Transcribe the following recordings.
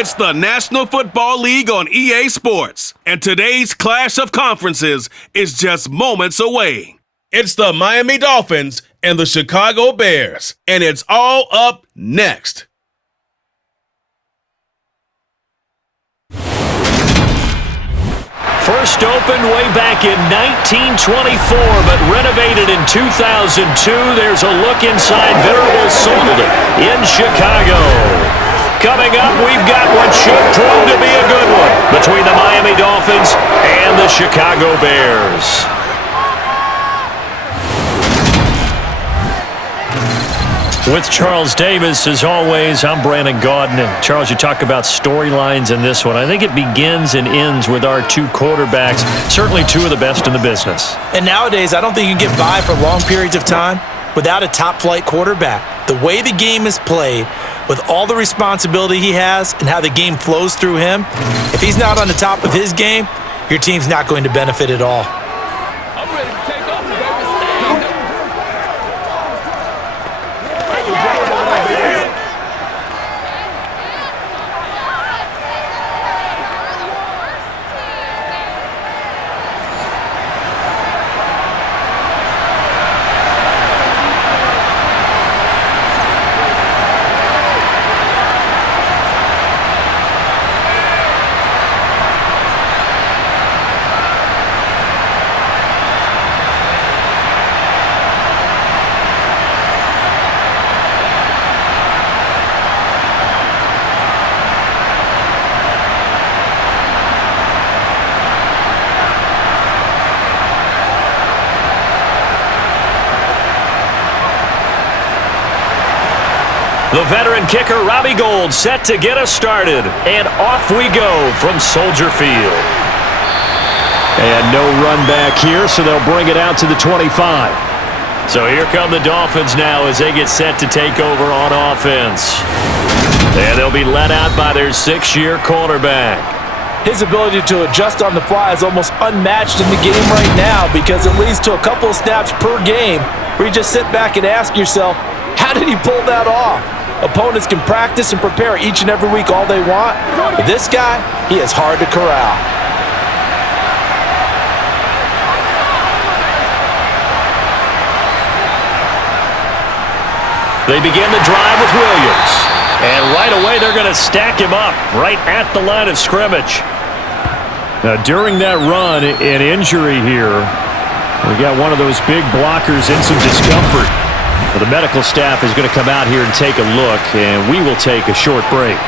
It's the National Football League on EA Sports, and today's clash of conferences is just moments away. It's the Miami Dolphins and the Chicago Bears, and it's all up next. First opened way back in 1924, but renovated in 2002. There's a look inside Venerable Sold in Chicago. Coming up, we've got what should prove to be a good one between the Miami Dolphins and the Chicago Bears. With Charles Davis, as always, I'm Brandon Gaudin. And Charles, you talk about storylines in this one. I think it begins and ends with our two quarterbacks, certainly two of the best in the business. And nowadays, I don't think you can get by for long periods of time without a top-flight quarterback. The way the game is played, with all the responsibility he has and how the game flows through him, if he's not on the top of his game, your team's not going to benefit at all. I'm ready to take off. The veteran kicker, Robbie Gould, set to get us started. And off we go from Soldier Field. And no run back here, so they'll bring it out to the 25. So here come the Dolphins now as they get set to take over on offense. And they'll be led out by their 6-year quarterback. His ability to adjust on the fly is almost unmatched in the game right now because it leads to a couple of snaps per game where you just sit back and ask yourself, how did he pull that off? Opponents can practice and prepare each and every week all they want, but this guy, he is hard to corral. They begin the drive with Williams. And right away, they're going to stack him up right at the line of scrimmage. Now, during that run, an injury here. We got one of those big blockers in some discomfort. Well, the medical staff is going to come out here and take a look, and we will take a short break.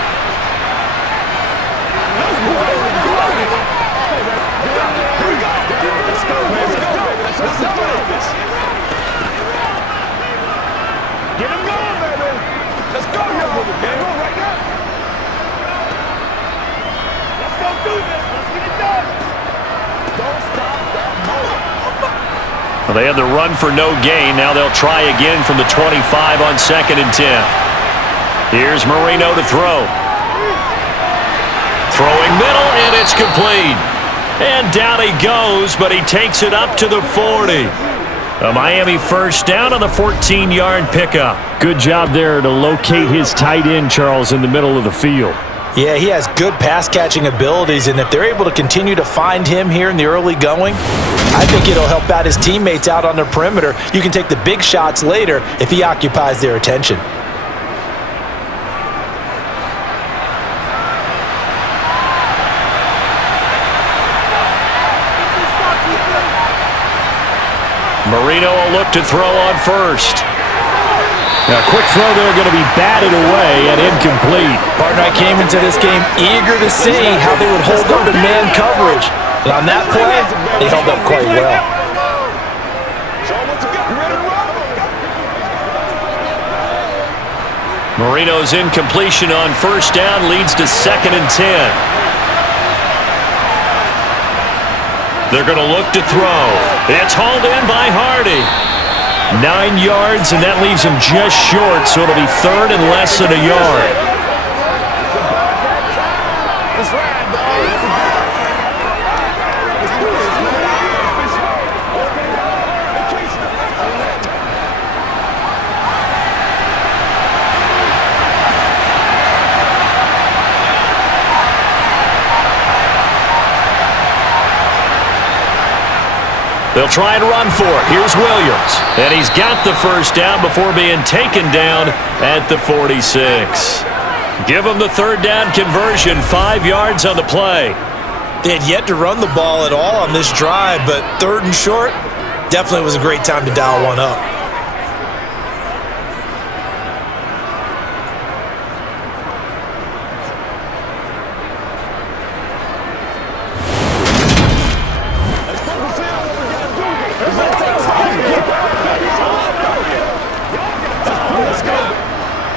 Well, they had the run for no gain. Now they'll try again from the 25 on 2nd and 10. Here's Marino to throw. Throwing middle, and it's complete. And down he goes, but he takes it up to the 40. A Miami first down on the 14-yard pickup. Good job there to locate his tight end, Charles, in the middle of the field. Yeah, he has good pass-catching abilities, and if they're able to continue to find him here in the early going, I think it'll help out his teammates out on the perimeter. You can take the big shots later if he occupies their attention. Marino will look to throw on first. Now, quick throw there going to be batted away and incomplete. Partner, I came into this game eager to see how they would hold up in man coverage. And on that play, they held up quite well. Marino's incompletion on first down leads to 2nd and 10. They're going to look to throw. It's hauled in by Hardy. 9 yards, and that leaves him just short, so it'll be 3rd and less than a yard. They'll try and run for it. Here's Williams. And he's got the first down before being taken down at the 46. Give them the third down conversion, 5 yards on the play. They had yet to run the ball at all on this drive, but third and short definitely was a great time to dial one up.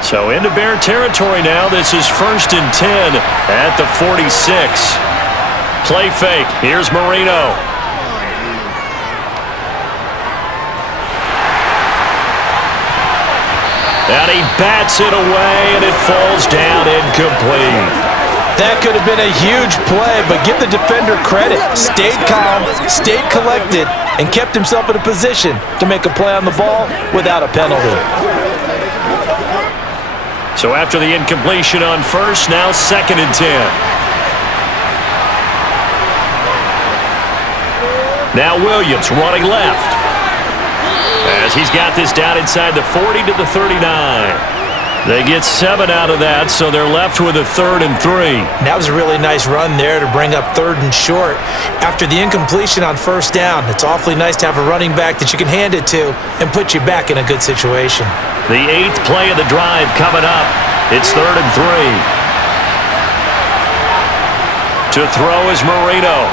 So into Bear territory now. This is 1st and 10 at the 46. Play fake. Here's Marino. And he bats it away, and it falls down incomplete. That could have been a huge play, but give the defender credit. Stayed calm, stayed collected, and kept himself in a position to make a play on the ball without a penalty. So after the incompletion on first, now 2nd and 10. Now Williams running left, as he's got this down inside the 40 to the 39. They get 7 out of that, so they're left with a 3rd and 3. And that was a really nice run there to bring up 3rd and short. After the incompletion on first down, it's awfully nice to have a running back that you can hand it to and put you back in a good situation. The 8th play of the drive coming up. It's 3rd and 3. To throw is Marino.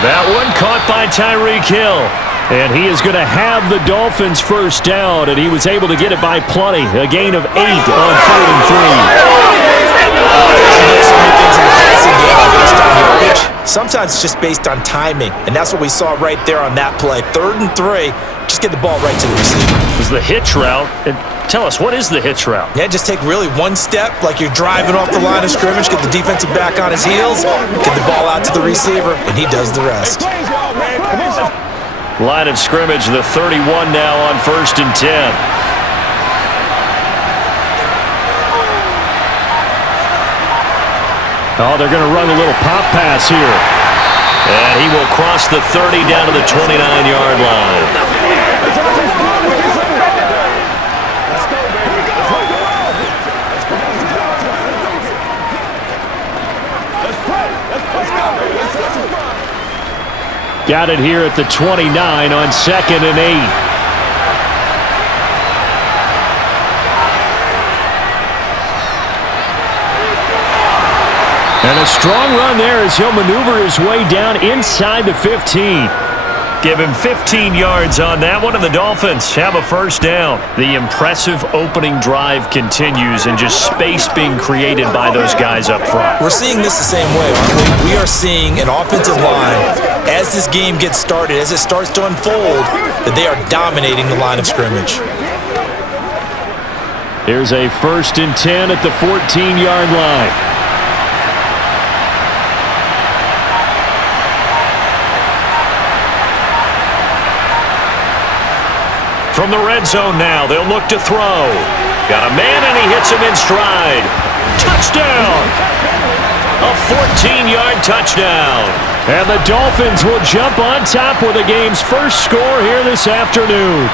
That one caught by Tyreek Hill. And he is going to have the Dolphins first down, and he was able to get it by plenty. A gain of 8 on 3rd and 3. Sometimes it's just based on timing, and that's what we saw right there on that play. 3rd and 3, just get the ball right to the receiver. It was the hitch route. And tell us, what is the hitch route? Yeah, just take really one step, like you're driving off the line of scrimmage, get the defensive back on his heels, get the ball out to the receiver, and he does the rest. Line of scrimmage, the 31 now on 1st and 10. Oh, they're going to run a little pop pass here. And he will cross the 30 down to the 29-yard line. Got it here at the 29 on 2nd and 8. And a strong run there as he'll maneuver his way down inside the 15. Give him 15 yards on that one, and the Dolphins have a first down. The impressive opening drive continues, and just space being created by those guys up front. We're seeing this the same way, aren't we? We are seeing an offensive line, as this game gets started, as it starts to unfold, that they are dominating the line of scrimmage. Here's a 1st and 10 at the 14-yard line. From the red zone now, they'll look to throw. Got a man, and he hits him in stride. Touchdown! A 14-yard touchdown. And the Dolphins will jump on top with the game's first score here this afternoon.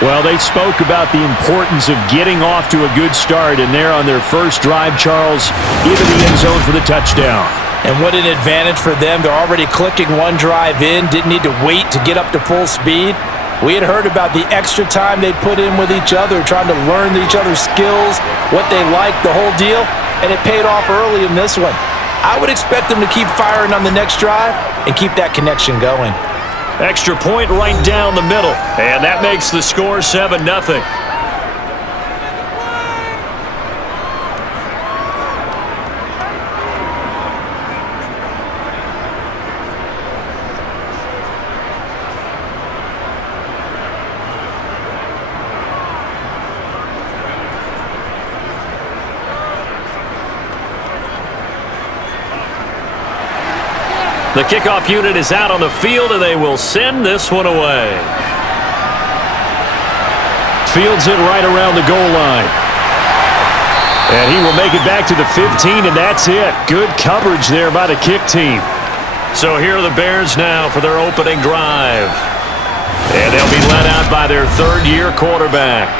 Well, they spoke about the importance of getting off to a good start, and they're on their first drive, Charles, into the end zone for the touchdown. And what an advantage for them. They're already clicking one drive in, didn't need to wait to get up to full speed. We had heard about the extra time they put in with each other, trying to learn each other's skills, what they like, the whole deal, and it paid off early in this one. I would expect them to keep firing on the next drive and keep that connection going. Extra point right down the middle, and that makes the score 7-0. The kickoff unit is out on the field, and they will send this one away. Fields it right around the goal line. And he will make it back to the 15, and that's it. Good coverage there by the kick team. So here are the Bears now for their opening drive. And they'll be led out by their third-year quarterback.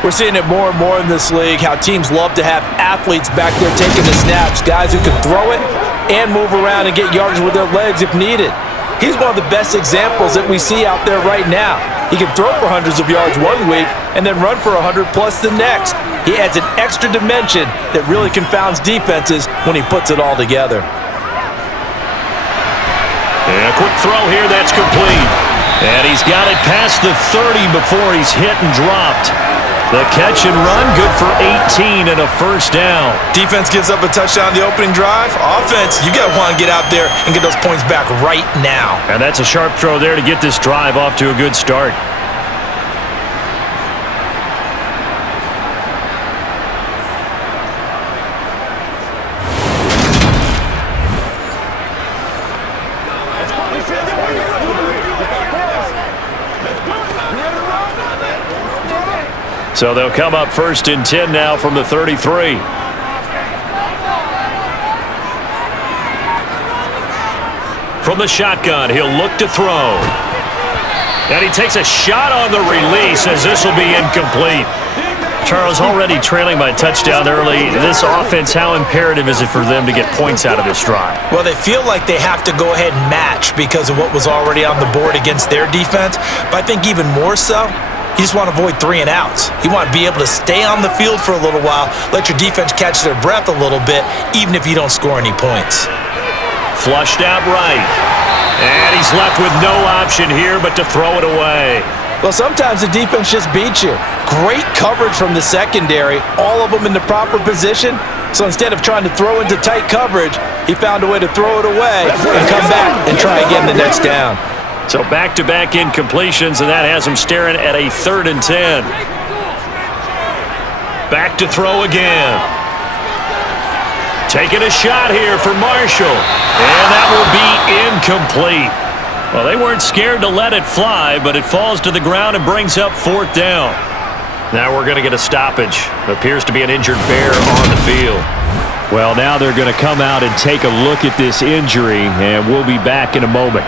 We're seeing it more and more in this league, how teams love to have athletes back there taking the snaps, guys who can throw it and move around and get yardage with their legs if needed. He's one of the best examples that we see out there right now. He can throw for hundreds of yards one week and then run for 100-plus the next. He adds an extra dimension that really confounds defenses when he puts it all together. And a quick throw here, that's complete. And he's got it past the 30 before he's hit and dropped. The catch and run, good for 18 and a first down. Defense gives up a touchdown the opening drive. Offense, you got to want to get out there and get those points back right now. And that's a sharp throw there to get this drive off to a good start. So they'll come up 1st and 10 now from the 33. From the shotgun, he'll look to throw. And he takes a shot on the release as this will be incomplete. Charles, already trailing by a touchdown early. This offense, how imperative is it for them to get points out of this drive? Well, they feel like they have to go ahead and match because of what was already on the board against their defense. But I think even more so, you just want to avoid 3 and outs. You want to be able to stay on the field for a little while, let your defense catch their breath a little bit, even if you don't score any points. Flushed out right. And he's left with no option here but to throw it away. Well, sometimes the defense just beats you. Great coverage from the secondary, all of them in the proper position. So instead of trying to throw into tight coverage, he found a way to throw it away and come back and try again the next down. So back-to-back incompletions, and that has him staring at a 3rd and 10. Back to throw again. Taking a shot here for Marshall. And that will be incomplete. Well, they weren't scared to let it fly, but it falls to the ground and brings up 4th down. Now we're going to get a stoppage. Appears to be an injured Bear on the field. Well, now they're going to come out and take a look at this injury, and we'll be back in a moment.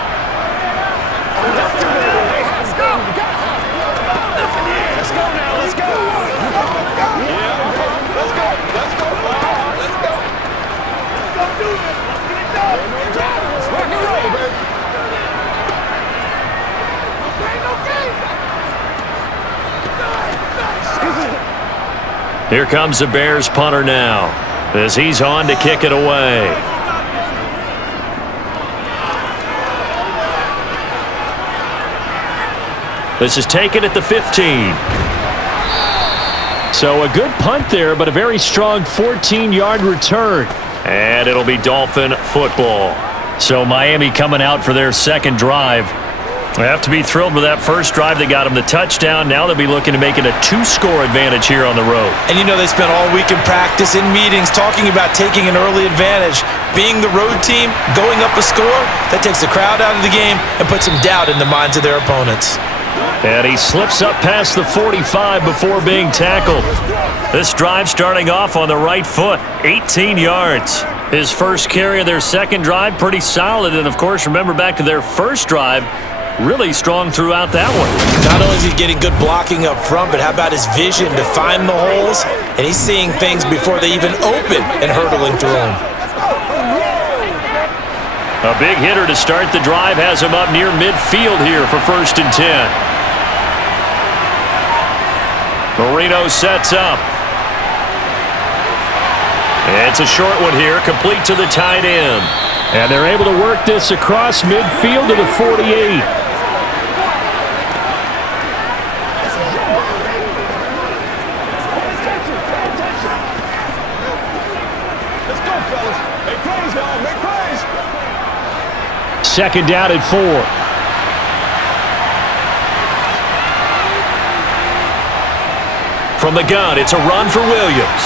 Here comes the Bears punter now as he's on to kick it away. This is taken at the 15. So a good punt there, but a very strong 14-yard return. And it'll be Dolphin football. So Miami coming out for their second drive. They have to be thrilled with that first drive. They got him the touchdown. Now they'll be looking to make it a 2-score advantage here on the road. And you know they spent all week in practice, in meetings, talking about taking an early advantage. Being the road team, going up a score, that takes the crowd out of the game and puts some doubt in the minds of their opponents. And he slips up past the 45 before being tackled. This drive starting off on the right foot, 18 yards. His first carry of their second drive, pretty solid. And, of course, remember back to their first drive, really strong throughout that one. Not only is he getting good blocking up front, but how about his vision to find the holes? And he's seeing things before they even open and hurdling through them. A big hitter to start the drive has him up near midfield here for 1st and 10. Marino sets up. It's a short one here, complete to the tight end. And they're able to work this across midfield to the 48. Second down at 4. From the gun, it's a run for Williams.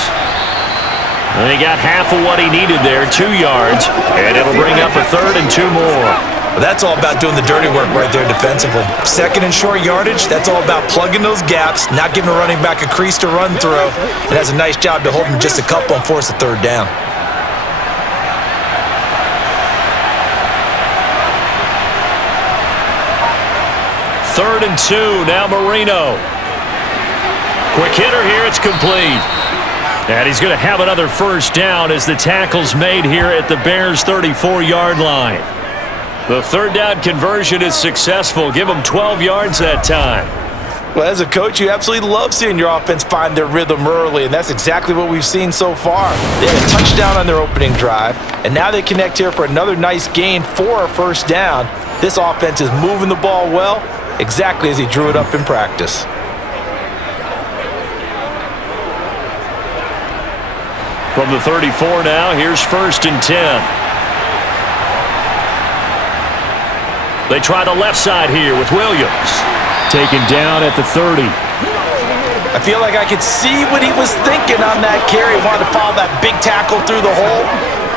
And he got half of what he needed there, 2 yards, and it'll bring up a 3rd and 2 more. Well, that's all about doing the dirty work right there defensively. Second and short yardage, that's all about plugging those gaps, not giving a running back a crease to run through. It has a nice job to hold him just a couple and force a 3rd down. 3rd and 2. Now Marino. Quick hitter here. It's complete. And he's going to have another first down as the tackle's made here at the Bears' 34-yard line. The 3rd down conversion is successful. Give them 12 yards that time. Well, as a coach, you absolutely love seeing your offense find their rhythm early, and that's exactly what we've seen so far. They had a touchdown on their opening drive, and now they connect here for another nice gain for a first down. This offense is moving the ball well, exactly as he drew it up in practice. From the 34 now, here's 1st and 10. They try the left side here with Williams. Taken down at the 30. I feel like I could see what he was thinking on that carry. Wanted to follow that big tackle through the hole.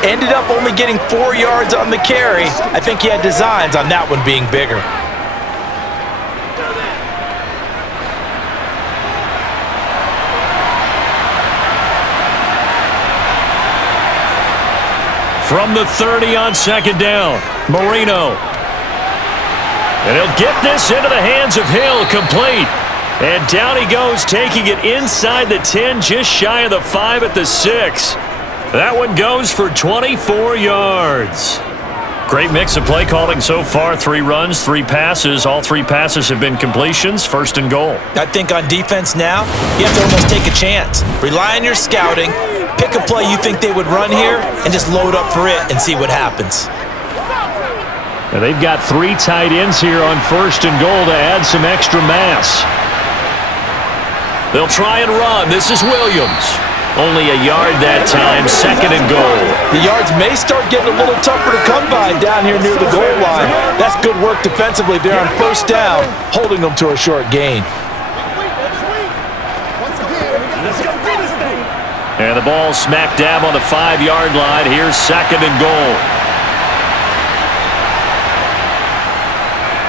Ended up only getting 4 yards on the carry. I think he had designs on that one being bigger. From the 30 on 2nd down, Marino. And he'll get this into the hands of Hill, complete. And down he goes, taking it inside the 10, just shy of the 5 at the 6. That one goes for 24 yards. Great mix of play calling so far. 3 runs, 3 passes. All 3 passes have been completions. 1st and goal. I think on defense now, you have to almost take a chance. Rely on your scouting. Pick a play you think they would run here and just load up for it and see what happens. Now they've got 3 tight ends here on 1st and goal to add some extra mass. They'll try and run. This is Williams. Only a yard that time, 2nd and goal. The yards may start getting a little tougher to come by down here near the goal line. That's good work defensively there on 1st down, holding them to a short gain. And the ball smack dab on the 5-yard line. Here's 2nd and goal.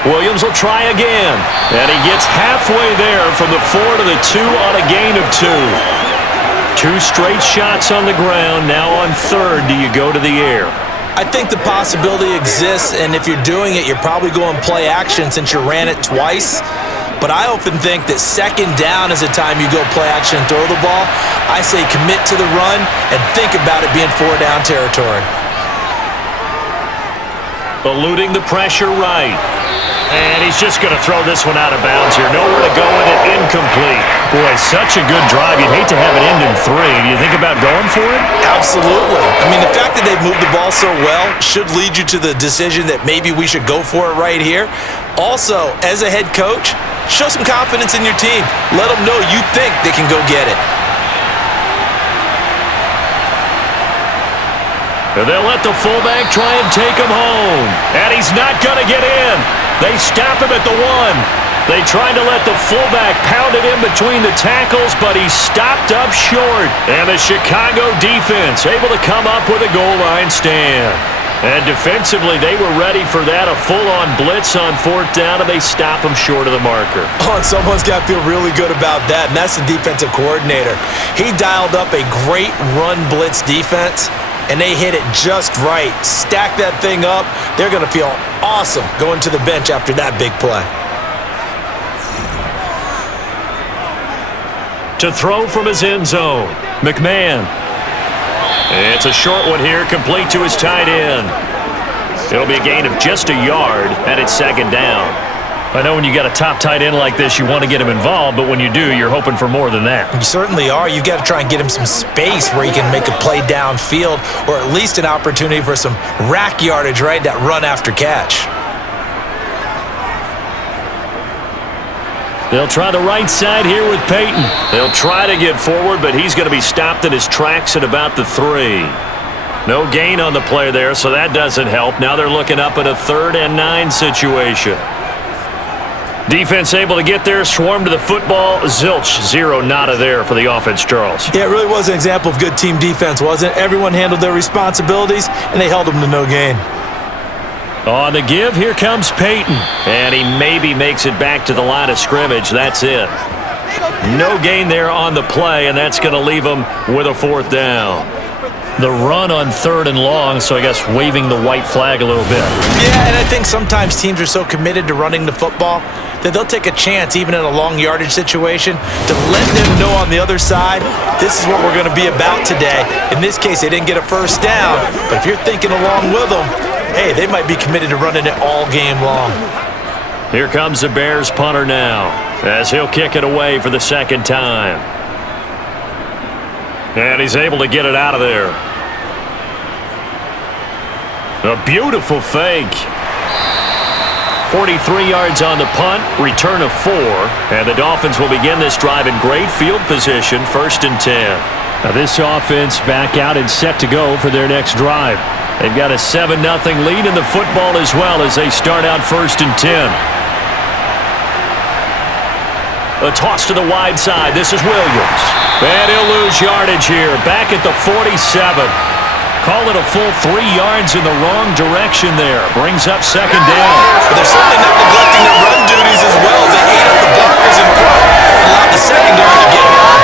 Williams will try again. And he gets halfway there from the 4 to the 2 on a gain of 2. 2 straight shots on the ground. Now on 3rd, do you go to the air? I think the possibility exists, and if you're doing it, you're probably going play action since you ran it twice. But I often think that 2nd down is the time you go play action and throw the ball. I say commit to the run and think about it being 4-down territory. Eluding the pressure right. And he's just going to throw this one out of bounds here. Nowhere to go with it. Incomplete. Boy, such a good drive. You'd hate to have it end in 3. Do you think about going for it? Absolutely. I mean, the fact that they've moved the ball so well should lead you to the decision that maybe we should go for it right here. Also, as a head coach, show some confidence in your team. Let them know you think they can go get it. And they'll let the fullback try and take him home. And he's not going to get in. They stop him at the 1. They tried to let the fullback pound it in between the tackles, but he stopped up short. And the Chicago defense able to come up with a goal line stand. And defensively, they were ready for that, a full-on blitz on 4th down, and they stop him short of the marker. Oh, and someone's got to feel really good about that, and that's the defensive coordinator. He dialed up a great run blitz defense, and they hit it just right. Stack that thing up. They're going to feel awesome going to the bench after that big play. To throw from his end zone, McMahon. It's a short one here, complete to his tight end. It'll be a gain of just a yard, and it's 2nd down. I know when you got a top tight end like this, you want to get him involved, but when you do, you're hoping for more than that. You certainly are. You've got to try and get him some space where he can make a play downfield, or at least an opportunity for some rack yardage, right? That run after catch. They'll try the right side here with Peyton. They'll try to get forward, but he's going to be stopped in his tracks at about the 3. No gain on the play there, so that doesn't help. Now they're looking up at a 3rd and 9 situation. Defense able to get there, swarm to the football. Zilch, 0 nada there for the offense, Charles. Yeah, it really was an example of good team defense, wasn't it? Everyone handled their responsibilities, and they held them to no gain. On the give, here comes Peyton. And he maybe makes it back to the line of scrimmage. That's it. No gain there on the play, and that's going to leave him with a 4th down. The run on 3rd and long, so I guess waving the white flag a little bit. Yeah, and I think sometimes teams are so committed to running the football that they'll take a chance, even in a long yardage situation, to let them know on the other side, this is what we're going to be about today. In this case, they didn't get a first down, but if you're thinking along with them, hey, they might be committed to running it all game long. Here comes the Bears punter now, as he'll kick it away for the second time. And he's able to get it out of there. A beautiful fake. 43 yards on the punt, return of 4, and the Dolphins will begin this drive in great field position, 1st and 10. Now this offense back out and set to go for their next drive. They've got a 7-0 lead in the football as well as they start out 1st and 10. A toss to the wide side. This is Williams. And he'll lose yardage here. Back at the 47. Call it a full 3 yards in the wrong direction there. Brings up 2nd down. But they're certainly not neglecting their run duties as well as they ate up the blockers in front. Allowed the secondary to get by.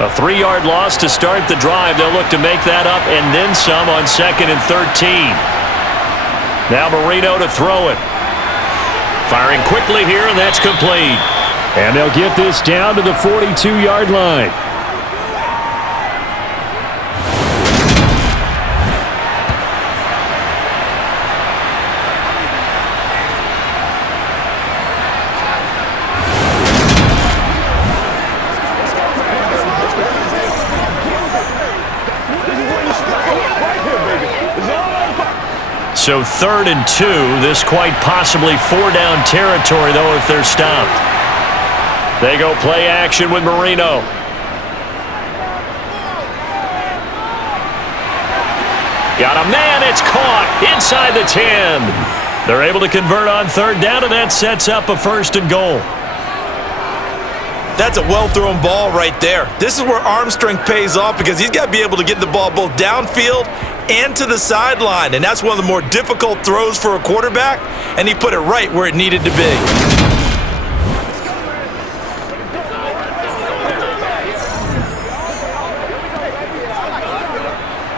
A 3-yard loss to start the drive. They'll look to make that up and then some on 2nd and 13. Now Marino to throw it. Firing quickly here, and that's complete. And they'll get this down to the 42-yard line. So 3rd and 2, this quite possibly 4-down territory, though, if they're stopped. They go play action with Marino. Got a man, it's caught inside the 10. They're able to convert on 3rd down, and that sets up a 1st and goal. That's a well-thrown ball right there. This is where arm strength pays off because he's got to be able to get the ball both downfield and to the sideline, and that's one of the more difficult throws for a quarterback, and he put it right where it needed to be.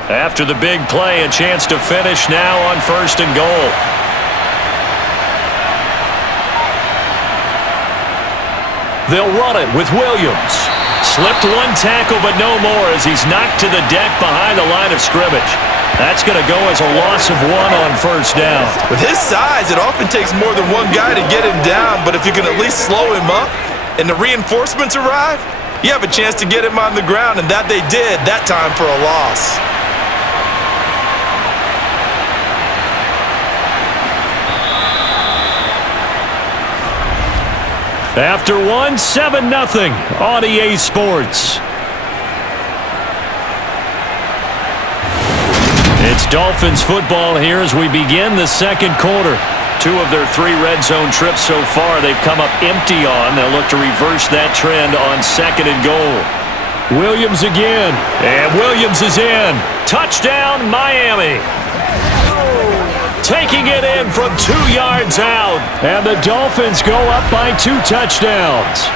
After the big play, a chance to finish now on 1st and goal. They'll run it with Williams. Slipped one tackle, but no more as he's knocked to the deck behind the line of scrimmage. That's going to go as a loss of 1 on 1st down. With his size, it often takes more than one guy to get him down, but if you can at least slow him up and the reinforcements arrive, you have a chance to get him on the ground, and that they did, that time for a loss. After 1, 7-0 on EA Sports. It's Dolphins football here as we begin the 2nd quarter. 2 of their 3 red zone trips so far they've come up empty on. They'll look to reverse that trend on 2nd and goal. Williams again, and Williams is in. Touchdown, Miami. Taking it in from 2 yards out. And the Dolphins go up by 2 touchdowns.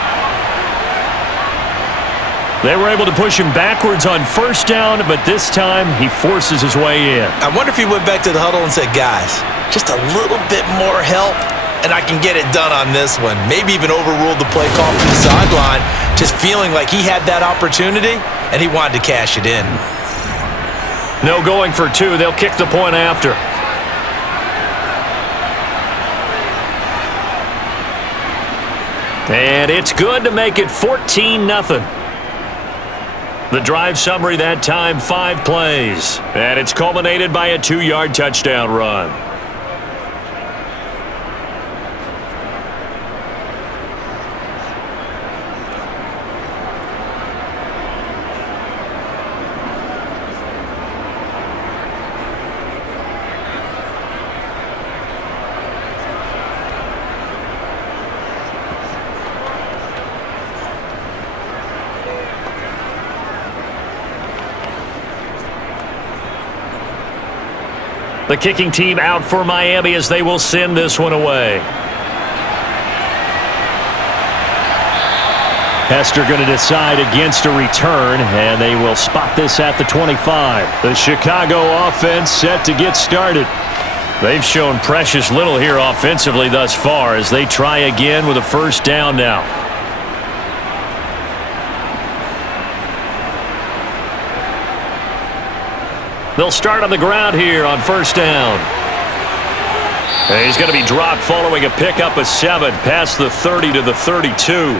They were able to push him backwards on 1st down, but this time he forces his way in. I wonder if he went back to the huddle and said, guys, just a little bit more help, and I can get it done on this one. Maybe even overruled the play call from the sideline, just feeling like he had that opportunity, and he wanted to cash it in. No going for 2. They'll kick the point after. And it's good to make it 14-0. The drive summary that time, 5 plays. And it's culminated by a 2-yard touchdown run. The kicking team out for Miami as they will send this one away. Hester going to decide against a return, and they will spot this at the 25. The Chicago offense set to get started. They've shown precious little here offensively thus far as they try again with a first down now. They'll start on the ground here on first down. And he's going to be dropped following a pickup of 7 past the 30 to the 32.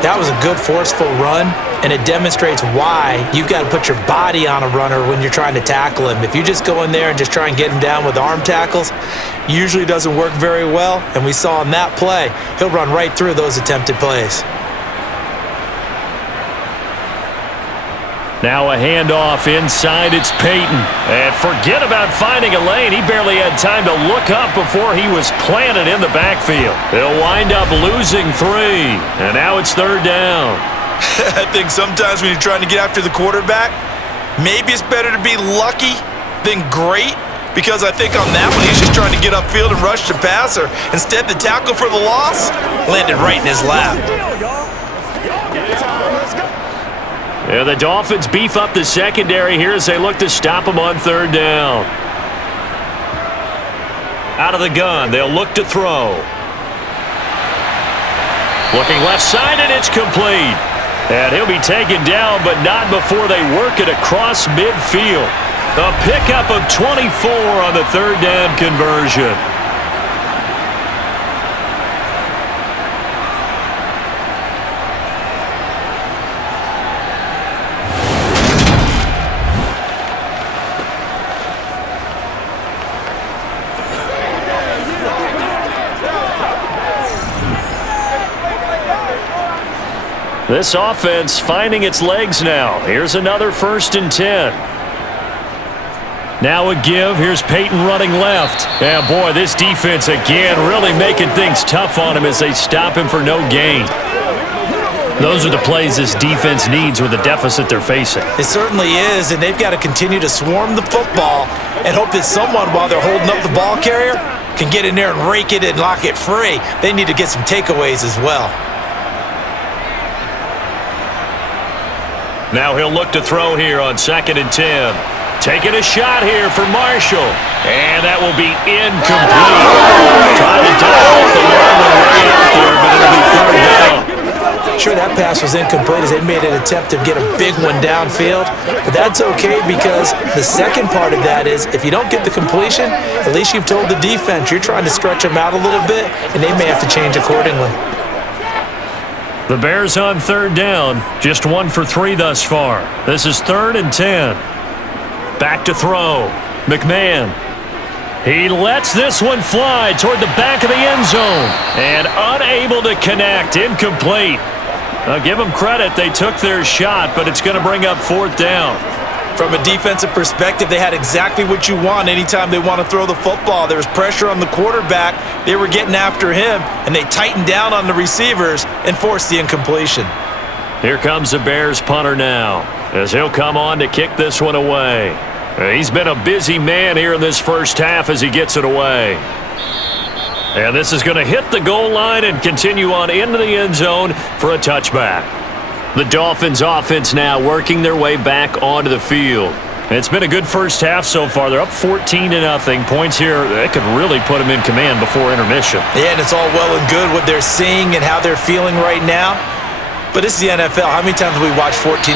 That was a good forceful run, and it demonstrates why you've got to put your body on a runner when you're trying to tackle him. If you just go in there and just try and get him down with arm tackles, usually doesn't work very well, and we saw in that play, he'll run right through those attempted plays. Now a handoff inside, it's Peyton. And forget about finding a lane. He barely had time to look up before he was planted in the backfield. They'll wind up losing 3. And now it's third down. I think sometimes when you're trying to get after the quarterback, maybe it's better to be lucky than great. Because I think on that one, he's just trying to get upfield and rush the passer. Instead, the tackle for the loss landed right in his lap. Yeah, the Dolphins beef up the secondary here as they look to stop him on third down. Out of the gun, they'll look to throw. Looking left side, and it's complete. And he'll be taken down, but not before they work it across midfield. A pickup of 24 on the third down conversion. This offense finding its legs now. Here's another 1st and 10. Now a give. Here's Peyton running left. Yeah, boy, this defense again really making things tough on him as they stop him for no gain. Those are the plays this defense needs with the deficit they're facing. It certainly is, and they've got to continue to swarm the football and hope that someone, while they're holding up the ball carrier, can get in there and rake it and lock it free. They need to get some takeaways as well. Now he'll look to throw here on 2nd and 10. Taking a shot here for Marshall. And that will be incomplete. Trying to dial off the long one way out there, but it'll be third down. Sure, that pass was incomplete as they made an attempt to get a big one downfield. But that's okay because the second part of that is if you don't get the completion, at least you've told the defense you're trying to stretch them out a little bit, and they may have to change accordingly. The Bears on third down, just 1 for 3 thus far. This is 3rd and 10. Back to throw. McMahon. He lets this one fly toward the back of the end zone. And unable to connect. Incomplete. I'll give them credit. They took their shot, but it's going to bring up 4th down. From a defensive perspective, they had exactly what you want anytime they want to throw the football. There was pressure on the quarterback. They were getting after him, and they tightened down on the receivers and forced the incompletion. Here comes the Bears punter now as he'll come on to kick this one away. He's been a busy man here in this first half as he gets it away. And this is going to hit the goal line and continue on into the end zone for a touchback. The Dolphins offense now working their way back onto the field. It's been a good first half so far. They're up 14-0. Points here, that could really put them in command before intermission. Yeah, and it's all well and good what they're seeing and how they're feeling right now. But this is the NFL. How many times have we watched 14-0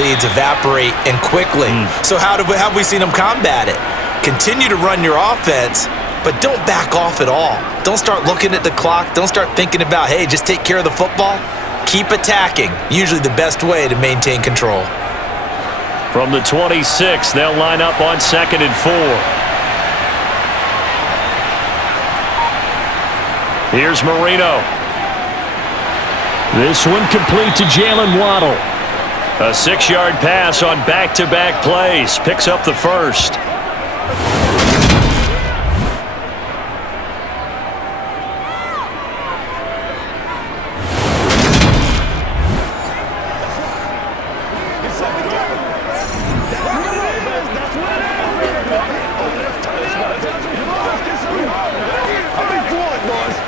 leads evaporate and quickly? So how have we seen them combat it? Continue to run your offense, but don't back off at all. Don't start looking at the clock. Don't start thinking about, hey, just take care of the football. Keep attacking. Usually the best way to maintain control. From the 26, they'll line up on 2nd and 4. Here's Marino. This one complete to Jalen Waddle. A 6-yard pass on back-to-back plays. Picks up the first. it, boys.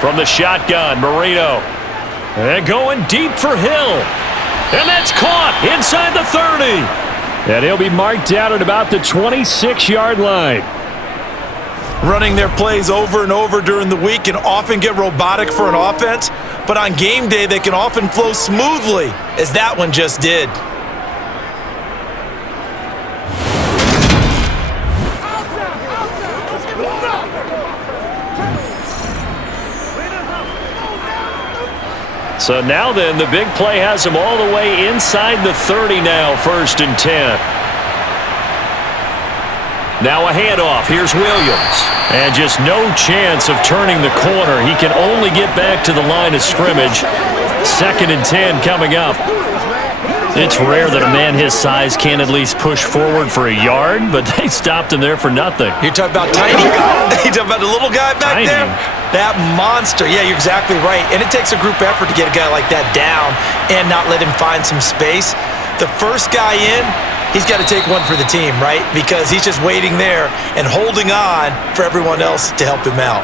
From the shotgun, Marino. And going deep for Hill. And that's caught inside the 30. And he'll be marked out at about the 26-yard line. Running their plays over and over during the week can often get robotic for an offense, but on game day they can often flow smoothly, as that one just did. So now then, the big play has him all the way inside the 30 now, 1st and 10. Now a handoff. Here's Williams. And just no chance of turning the corner. He can only get back to the line of scrimmage. 2nd and 10 coming up. It's rare that a man his size can't at least push forward for a yard, but they stopped him there for nothing. You're talking about tiny? You're talking about the little guy back Tiny. there? That monster. Yeah, you're exactly right. And it takes a group effort to get a guy like that down and not let him find some space. The first guy in, he's got to take one for the team, right? Because he's just waiting there and holding on for everyone else to help him out.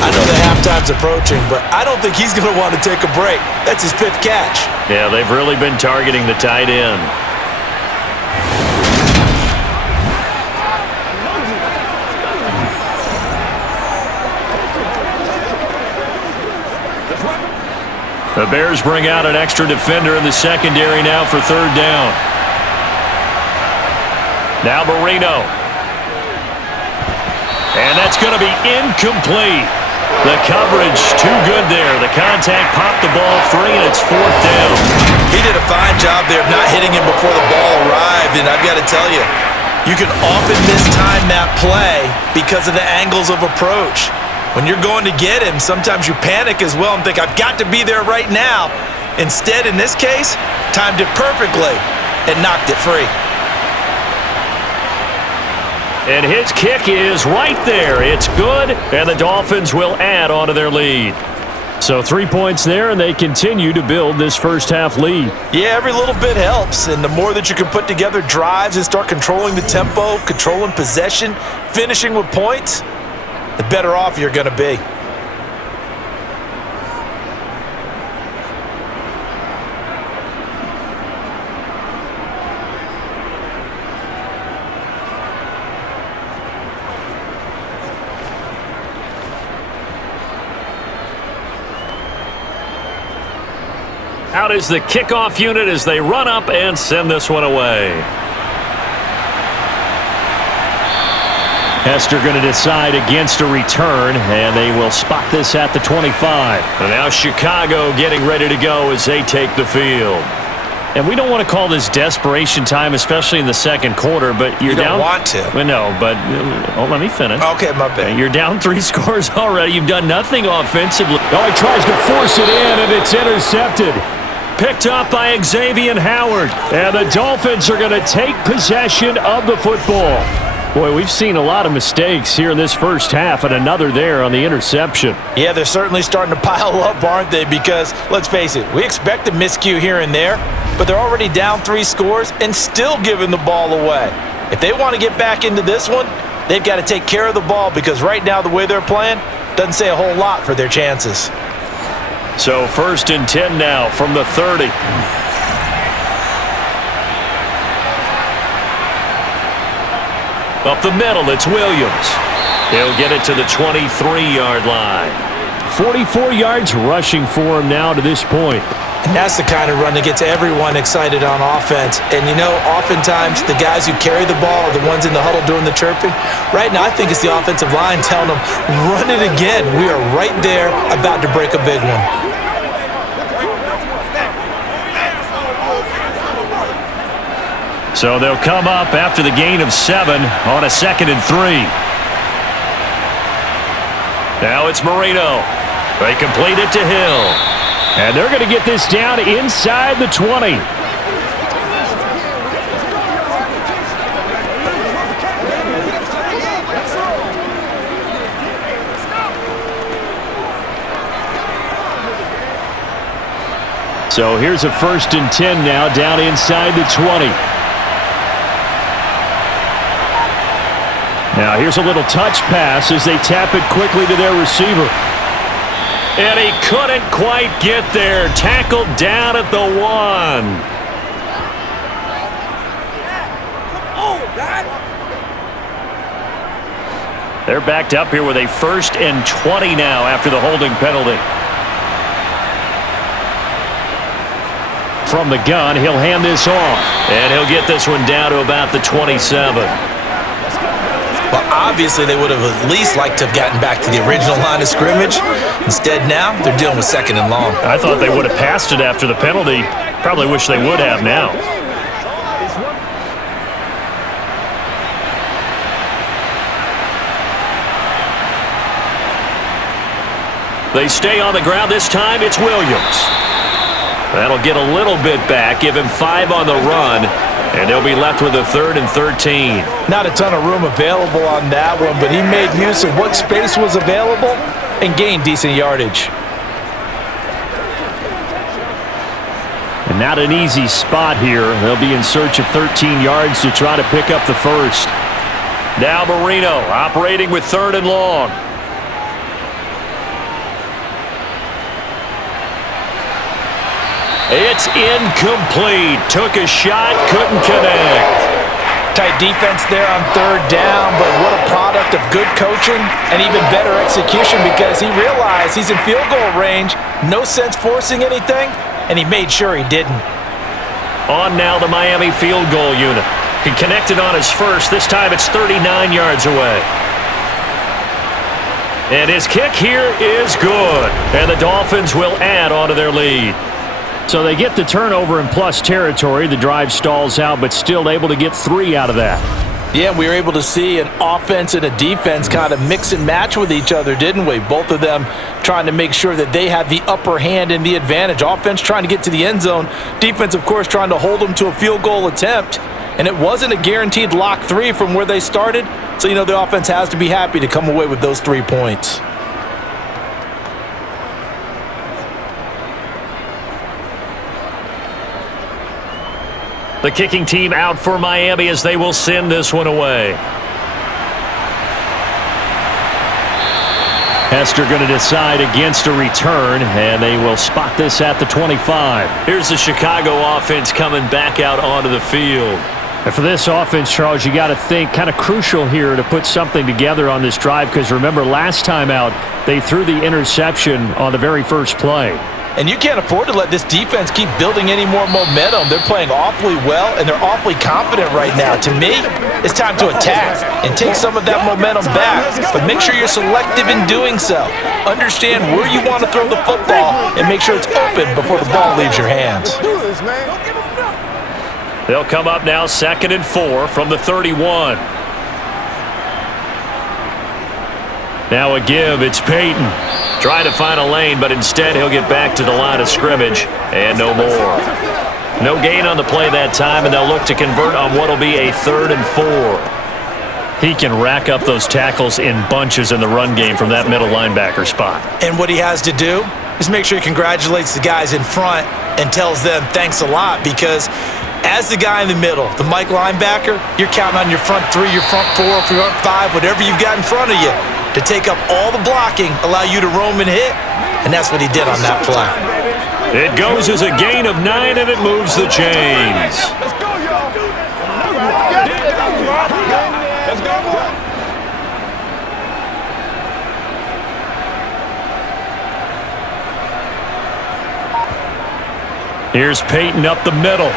I know the halftime's approaching, but I don't think he's going to want to take a break. That's his 5th catch. Yeah, they've really been targeting the tight end. The Bears bring out an extra defender in the secondary now for 3rd down. Now Marino. And that's going to be incomplete. The coverage too good there. The contact popped the ball free, and it's 4th down. He did a fine job there of not hitting him before the ball arrived, and I've got to tell you, you can often mistime that play because of the angles of approach. When you're going to get him, sometimes you panic as well and think, I've got to be there right now. Instead, in this case, timed it perfectly and knocked it free. And his kick is right there. It's good, and the Dolphins will add on to their lead. So 3 points there, and they continue to build this first-half lead. Yeah, every little bit helps, and the more that you can put together drives and start controlling the tempo, controlling possession, finishing with points, the better off you're going to be. Out is the kickoff unit as they run up and send this one away. Hester going to decide against a return, and they will spot this at the 25. And now Chicago getting ready to go as they take the field. And we don't want to call this desperation time, especially in the second quarter, but you're down. You don't want to. Well, no, but let me finish. Okay, my bad. You're down 3 scores already. You've done nothing offensively. Oh, he tries to force it in, and it's intercepted. Picked up by Xavier Howard. And the Dolphins are going to take possession of the football. Boy, we've seen a lot of mistakes here in this first half, and another there on the interception. Yeah, they're certainly starting to pile up, aren't they? Because, let's face it, we expect a miscue here and there, but they're already down 3 scores and still giving the ball away. If they want to get back into this one, they've got to take care of the ball because right now the way they're playing doesn't say a whole lot for their chances. So 1st and 10 now from the 30. Up the middle, it's Williams. He'll get it to the 23-yard line. 44 yards rushing for him now to this point. And that's the kind of run that gets everyone excited on offense. And, you know, oftentimes the guys who carry the ball are the ones in the huddle doing the chirping. Right now, I think it's the offensive line telling them, run it again. We are right there about to break a big one. So they'll come up after the gain of 7 on a 2nd and 3. Now it's Marino. They complete it to Hill. And they're going to get this down inside the 20. So here's a 1st and 10 now down inside the 20. Now here's a little touch pass as they tap it quickly to their receiver. And he couldn't quite get there. Tackled down at the 1. They're backed up here with a 1st and 20 now after the holding penalty. From the gun, he'll hand this off. And he'll get this one down to about the 27. Well, obviously, they would have at least liked to have gotten back to the original line of scrimmage. Instead, now, they're dealing with 2nd and long. I thought they would have passed it after the penalty. Probably wish they would have now. They stay on the ground. This time, it's Williams. That'll get a little bit back, give him 5 on the run, and they'll be left with a 3rd and 13. Not a ton of room available on that one, but he made use of what space was available and gained decent yardage. And not an easy spot here. They'll be in search of 13 yards to try to pick up the 1st. Now Marino operating with 3rd and long. It's incomplete. Took a shot, couldn't connect. Tight defense there on 3rd down, but what a product of good coaching and even better execution because he realized he's in field goal range. No sense forcing anything, and he made sure he didn't. On now the Miami field goal unit. He connected on his 1st. This time it's 39 yards away. And his kick here is good. And the Dolphins will add on to their lead. So they get the turnover in plus territory. The drive stalls out, but still able to get 3 out of that. Yeah, we were able to see an offense and a defense kind of mix and match with each other, didn't we? Both of them trying to make sure that they had the upper hand and the advantage. Offense trying to get to the end zone. Defense, of course, trying to hold them to a field goal attempt. And it wasn't a guaranteed lock 3 from where they started. So, the offense has to be happy to come away with those 3 points. The kicking team out for Miami as they will send this one away. Hester going to decide against a return, and they will spot this at the 25. Here's the Chicago offense coming back out onto the field. And for this offense, Charles, you got to think kind of crucial here to put something together on this drive because remember last time out, they threw the interception on the very first play. And you can't afford to let this defense keep building any more momentum. They're playing awfully well, and they're awfully confident right now. To me, it's time to attack and take some of that momentum back. But make sure you're selective in doing so. Understand where you want to throw the football and make sure it's open before the ball leaves your hands. They'll come up now 2nd and 4 from the 31. Now a give, it's Peyton. Trying to find a lane, but instead he'll get back to the line of scrimmage, and no more. No gain on the play that time, and they'll look to convert on what will be a 3rd and 4. He can rack up those tackles in bunches in the run game from that middle linebacker spot. And what he has to do is make sure he congratulates the guys in front and tells them thanks a lot because as the guy in the middle, the Mike linebacker, you're counting on your front 3, your front 4, front 5, whatever you've got in front of you to take up all the blocking, allow you to roam and hit, and that's what he did on that play. It goes as a gain of 9, and it moves the chains. Here's Peyton up the middle.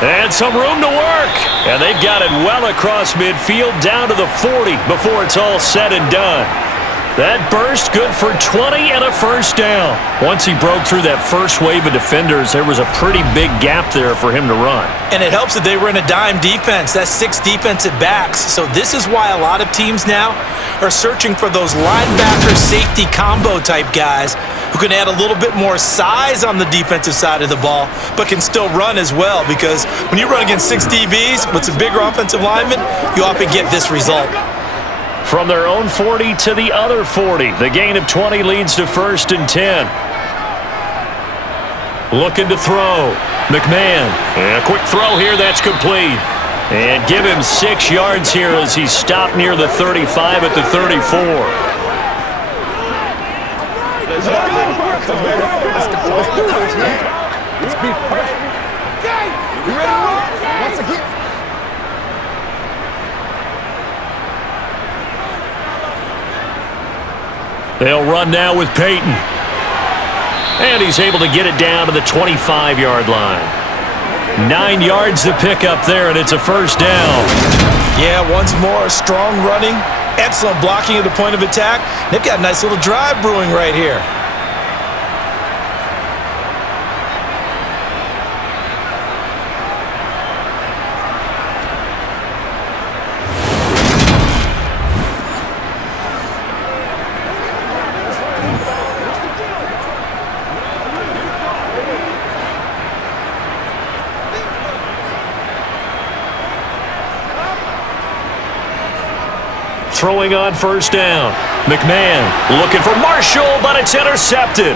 And some room to work. And they've got it well across midfield down to the 40 before it's all said and done. That burst good for 20 and a first down. Once he broke through that first wave of defenders, there was a pretty big gap there for him to run. And it helps that they were in a dime defense. That's 6 defensive backs. So this is why a lot of teams now are searching for those linebacker safety combo type guys who can add a little bit more size on the defensive side of the ball, but can still run as well because when you run against 6 DBs with some bigger offensive linemen, you often get this result. From their own 40 to the other 40, the gain of 20 leads to 1st and 10. Looking to throw. McMahon. And a quick throw here. That's complete. And give him 6 yards here as he's stopped near the 35 at the 34. They'll run now with Peyton. And he's able to get it down to the 25-yard line. 9 yards to pick up there, and it's a first down. Yeah, once more, strong running, excellent blocking at the point of attack. They've got a nice little drive brewing right here. Throwing on first down. McMahon looking for Marshall, but it's intercepted.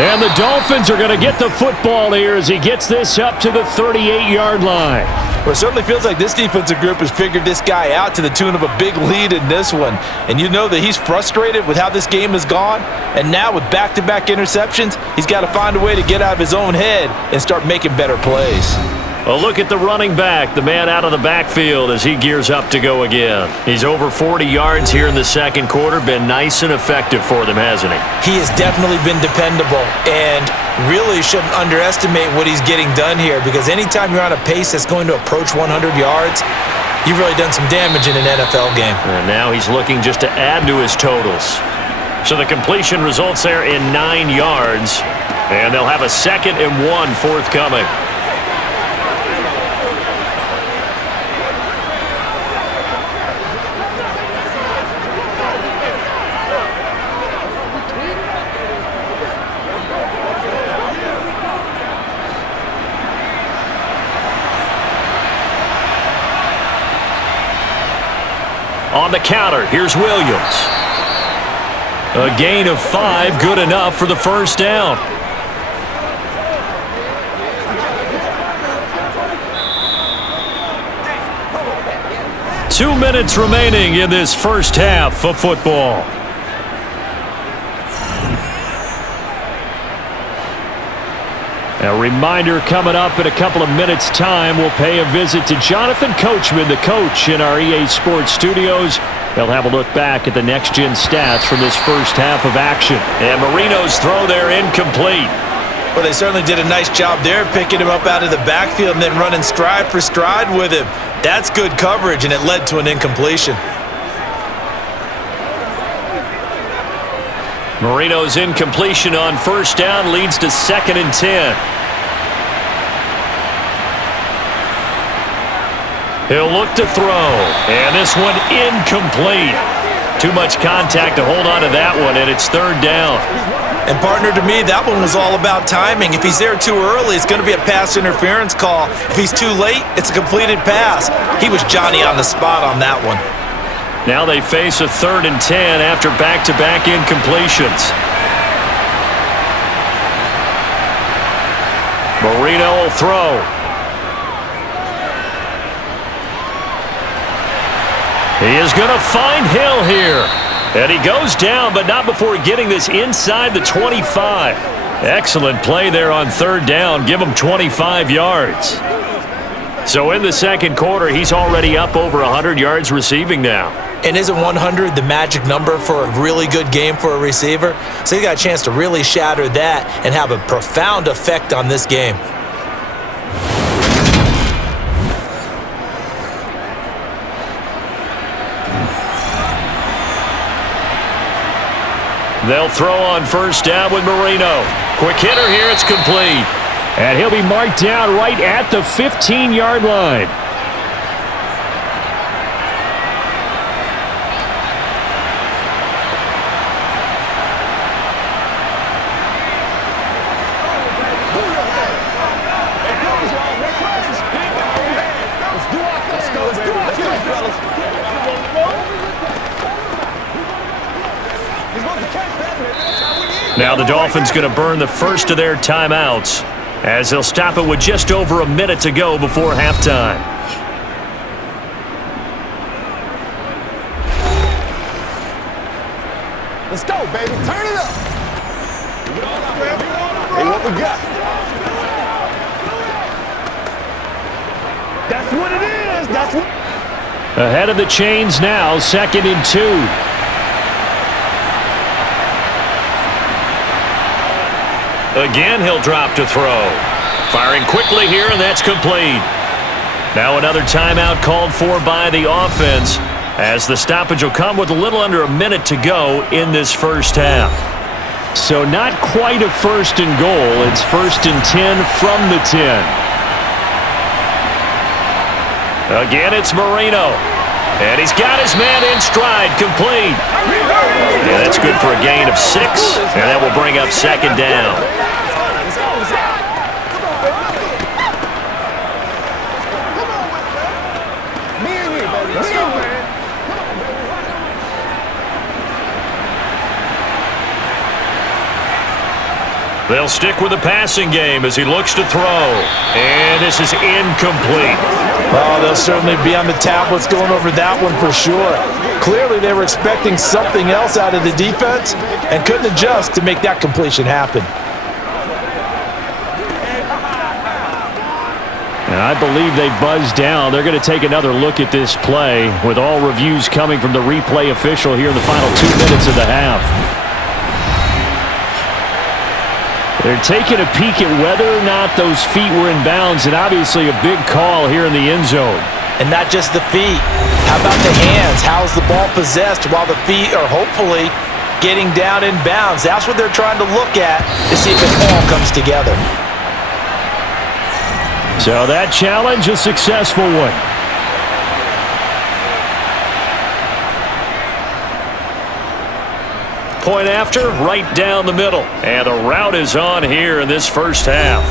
And the Dolphins are going to get the football here as he gets this up to the 38-yard line. Well, it certainly feels like this defensive group has figured this guy out to the tune of a big lead in this one. And you know that he's frustrated with how this game has gone. And now with back-to-back interceptions, he's got to find a way to get out of his own head and start making better plays. A look at the running back, the man out of the backfield as he gears up to go again. He's over 40 yards here in the second quarter. Been nice and effective for them, hasn't he? He has definitely been dependable and really shouldn't underestimate what he's getting done here, because anytime you're on a pace that's going to approach 100 yards, you've really done some damage in an NFL game. And now he's looking just to add to his totals. So the completion results there in 9 yards, and they'll have a 2nd and 1 forthcoming. On the counter, here's Williams. A gain of 5, good enough for the first down. Two minutes remaining in this first half of football. A reminder coming up in a couple of minutes' time, we'll pay a visit to Jonathan Coachman, the coach in our EA Sports studios. They'll have a look back at the next-gen stats from this first half of action. And Marino's throw there incomplete. Well, they certainly did a nice job there, picking him up out of the backfield and then running stride for stride with him. That's good coverage, and it led to an incompletion. Marino's incompletion on first down leads to 2nd and 10. He'll look to throw, and this one incomplete. Too much contact to hold on to that one, and it's 3rd down. And partner, to me, that one was all about timing. If he's there too early, it's going to be a pass interference call. If he's too late, it's a completed pass. He was Johnny on the spot on that one. Now they face a 3rd and 10 after back-to-back incompletions. Marino will throw. He is going to find Hill here. And he goes down, but not before getting this inside the 25. Excellent play there on 3rd down. Give him 25 yards. So in the second quarter, he's already up over 100 yards receiving now. And isn't 100 the magic number for a really good game for a receiver? So he got a chance to really shatter that and have a profound effect on this game. They'll throw on first down with Marino. Quick hitter here, it's complete. And he'll be marked down right at the 15-yard line. Now the Dolphins going to burn the first of their timeouts as they'll stop it with just over a minute to go before halftime. Let's go, baby. Turn it up. Hey, what we got? That's what it is. That's what. Ahead of the chains now, 2nd and 2. Again, he'll drop to throw. Firing quickly here, and that's complete. Now another timeout called for by the offense, as the stoppage will come with a little under a minute to go in this first half. So not quite a 1st and goal. It's 1st and 10 from the 10. Again, it's Marino. And he's got his man in stride, complete. Yeah, that's good for a gain of 6, and that will bring up 2nd down. They'll stick with the passing game as he looks to throw. And this is incomplete. Oh, they'll certainly be on the tablets going over that one for sure. Clearly, they were expecting something else out of the defense and couldn't adjust to make that completion happen. And I believe they buzzed down. They're going to take another look at this play with all reviews coming from the replay official here in the final 2 minutes of the half. They're taking a peek at whether or not those feet were in bounds, and obviously a big call here in the end zone. And not just the feet. How about the hands? How's the ball possessed while the feet are hopefully getting down in bounds? That's what they're trying to look at to see if it all comes together. So that challenge, a successful one. Point after, right down the middle. And the route is on here in this first half.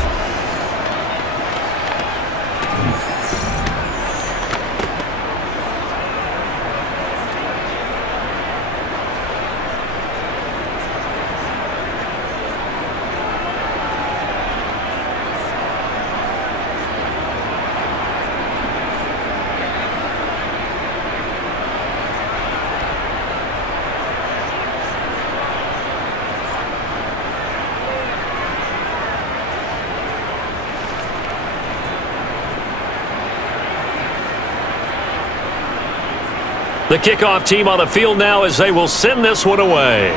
The kickoff team on the field now as they will send this one away.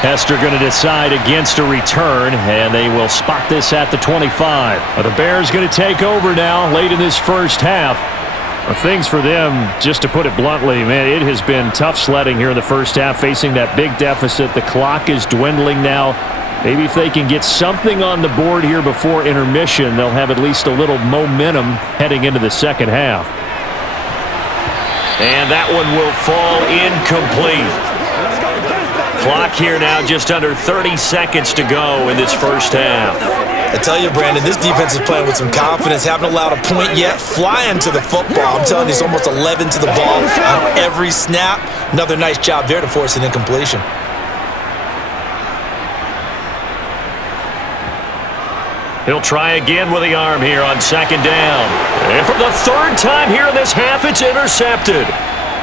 Hester going to decide against a return, and they will spot this at the 25. The Bears going to take over now late in this first half. Things for them, just to put it bluntly, man, it has been tough sledding here in the first half, facing that big deficit. The clock is dwindling now. Maybe if they can get something on the board here before intermission, they'll have at least a little momentum heading into the second half. And that one will fall incomplete. Clock here now just under 30 seconds to go in this first half. I tell you, Brandon, this defense is playing with some confidence. Haven't allowed a point yet. Flying to the football. I'm telling you, it's almost 11 to the ball on every snap. Another nice job there to force an incompletion. He'll try again with the arm here on 2nd down. And for the 3rd time here in this half, it's intercepted.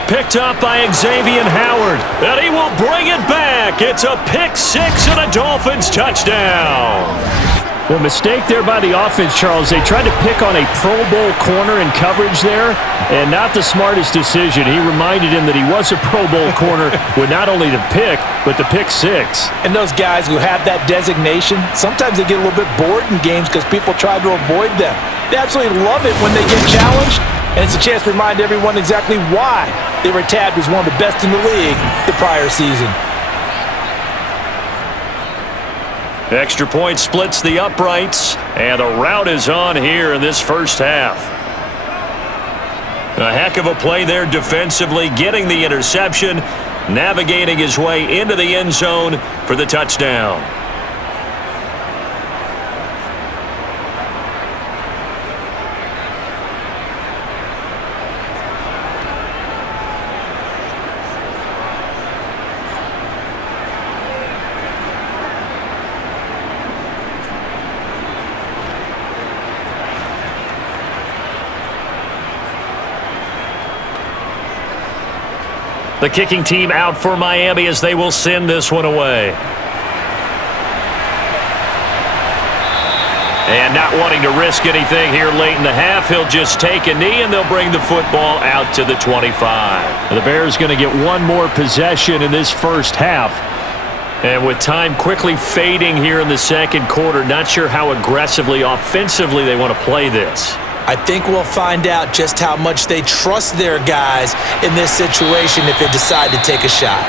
Picked up by Xavier Howard. And he will bring it back. It's a pick 6 and a Dolphins touchdown. The mistake there by the offense, Charles, they tried to pick on a Pro Bowl corner in coverage there, and not the smartest decision. He reminded him that he was a Pro Bowl corner with not only the pick, but the pick 6. And those guys who have that designation, sometimes they get a little bit bored in games because people try to avoid them. They absolutely love it when they get challenged, and it's a chance to remind everyone exactly why they were tabbed as one of the best in the league the prior season. Extra point splits the uprights, and the route is on here in this first half. A heck of a play there defensively, getting the interception, navigating his way into the end zone for the touchdown. The kicking team out for Miami as they will send this one away. And not wanting to risk anything here late in the half, he'll just take a knee, and they'll bring the football out to the 25. The Bears going to get one more possession in this first half. And with time quickly fading here in the second quarter, not sure how aggressively, offensively they want to play this. I think we'll find out just how much they trust their guys in this situation if they decide to take a shot.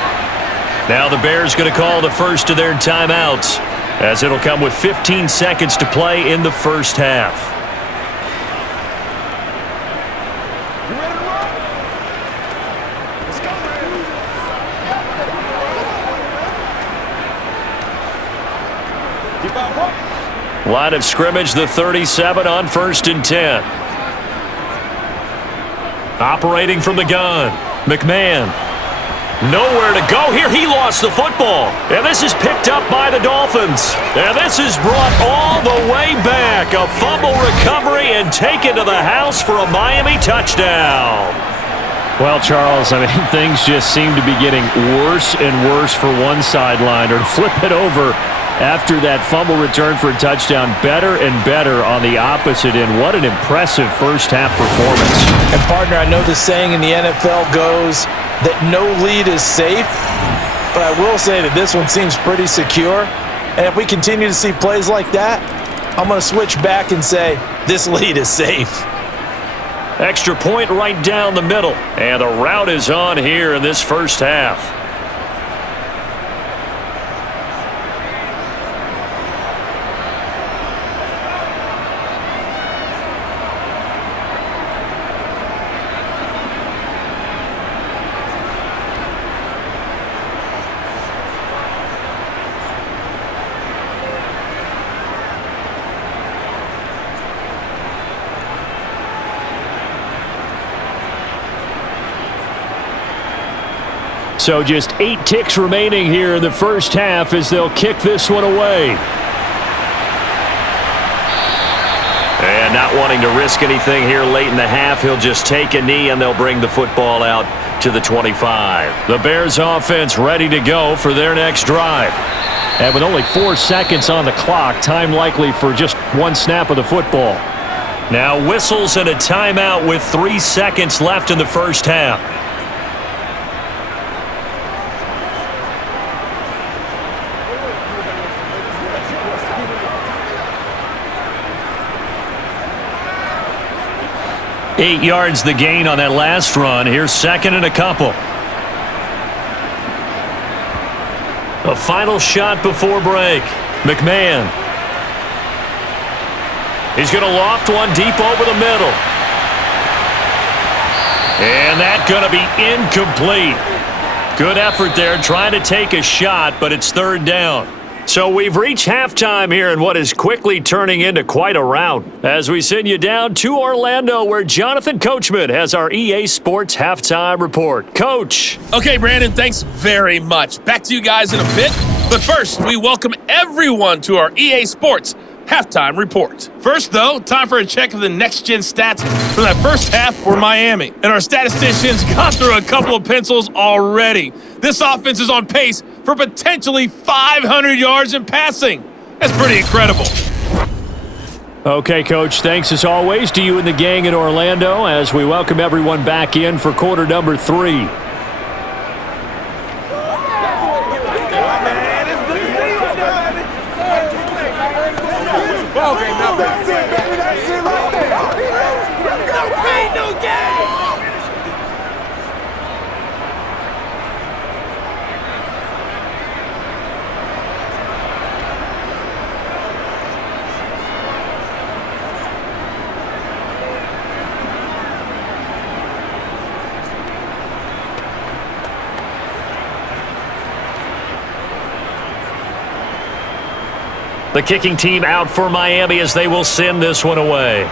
Now the Bears going to call the first of their timeouts, as it'll come with 15 seconds to play in the first half. You ready to roll? Let's go, man. Keep on walking. Line of scrimmage, the 37 on 1st and 10. Operating from the gun, McMahon. Nowhere to go here. He lost the football. And this is picked up by the Dolphins. And this is brought all the way back. A fumble recovery and taken to the house for a Miami touchdown. Well, Charles, I mean, things just seem to be getting worse and worse for one sideline. Or to flip it over after that fumble return for a touchdown, better and better on the opposite end. What an impressive first-half performance. And, partner, I know the saying in the NFL goes that no lead is safe, but I will say that this one seems pretty secure. And if we continue to see plays like that, I'm going to switch back and say this lead is safe. Extra point right down the middle. And the route is on here in this first half. So just 8 ticks remaining here in the first half as they'll kick this one away. And not wanting to risk anything here late in the half, he'll just take a knee and they'll bring the football out to the 25. The Bears offense ready to go for their next drive. And with only 4 seconds on the clock, time likely for just one snap of the football. Now whistles and a timeout with 3 seconds left in the first half. Eight yards the gain on that last run. Here's second and a couple. A final shot before break. McMahon. He's going to loft one deep over the middle. And that's going to be incomplete. Good effort there trying to take a shot, but it's third down. So we've reached halftime here in what is quickly turning into quite a rout as we send you down to Orlando where Jonathan Coachman has our EA Sports Halftime Report. Coach. Okay, Brandon, thanks very much. Back to you guys in a bit. But first, we welcome everyone to our EA Sports Halftime Report. First, though, time for a check of the next-gen stats from that first half for Miami. And our statisticians got through a couple of pencils already. This offense is on pace for potentially 500 yards in passing. That's pretty incredible. Okay, Coach, thanks as always to you and the gang in Orlando as we welcome everyone back in for quarter number 3. That's it, baby. That's it right there. No pain, no gain. The kicking team out for Miami as they will send this one away.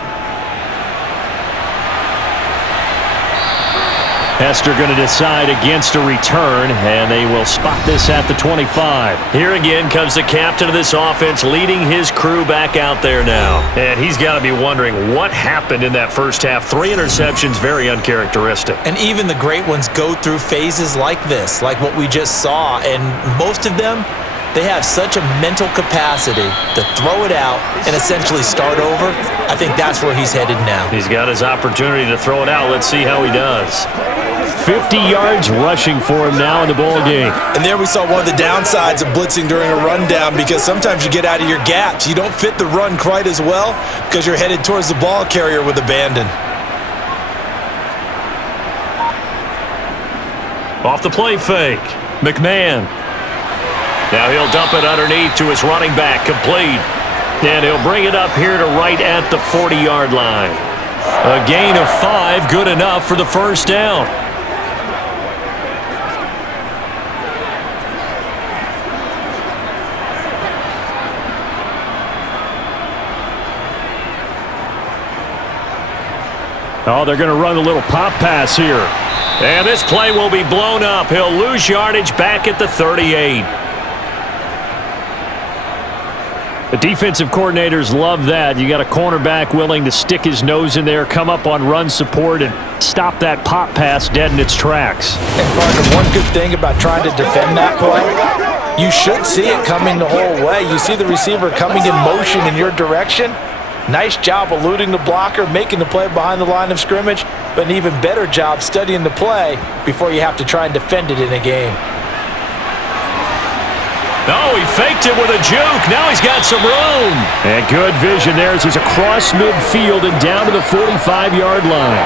Hester going to decide against a return, and they will spot this at the 25. Here again comes the captain of this offense leading his crew back out there now. And he's got to be wondering what happened in that first half. 3 interceptions, very uncharacteristic. And even the great ones go through phases like this, like what we just saw. And most of them, they have such a mental capacity to throw it out and essentially start over. I think that's where he's headed now. He's got his opportunity to throw it out. Let's see how he does. 50 yards rushing for him now in the ball game. And there we saw one of the downsides of blitzing during a rundown, because sometimes you get out of your gaps. You don't fit the run quite as well because you're headed towards the ball carrier with abandon. Off the play fake. McMahon. Now he'll dump it underneath to his running back, complete. And he'll bring it up here to right at the 40-yard line. A gain of 5, good enough for the first down. Oh, they're going to run a little pop pass here. And this play will be blown up. He'll lose yardage back at the 38. The defensive coordinators love that. You got a cornerback willing to stick his nose in there, come up on run support, and stop that pop pass dead in its tracks. And partner, one good thing about trying to defend that play, you should see it coming the whole way. You see the receiver coming in motion in your direction. Nice job eluding the blocker, making the play behind the line of scrimmage, but an even better job studying the play before you have to try and defend it in a game. Oh, he faked it with a juke. Now he's got some room. And good vision there as he's across midfield and down to the 45-yard line.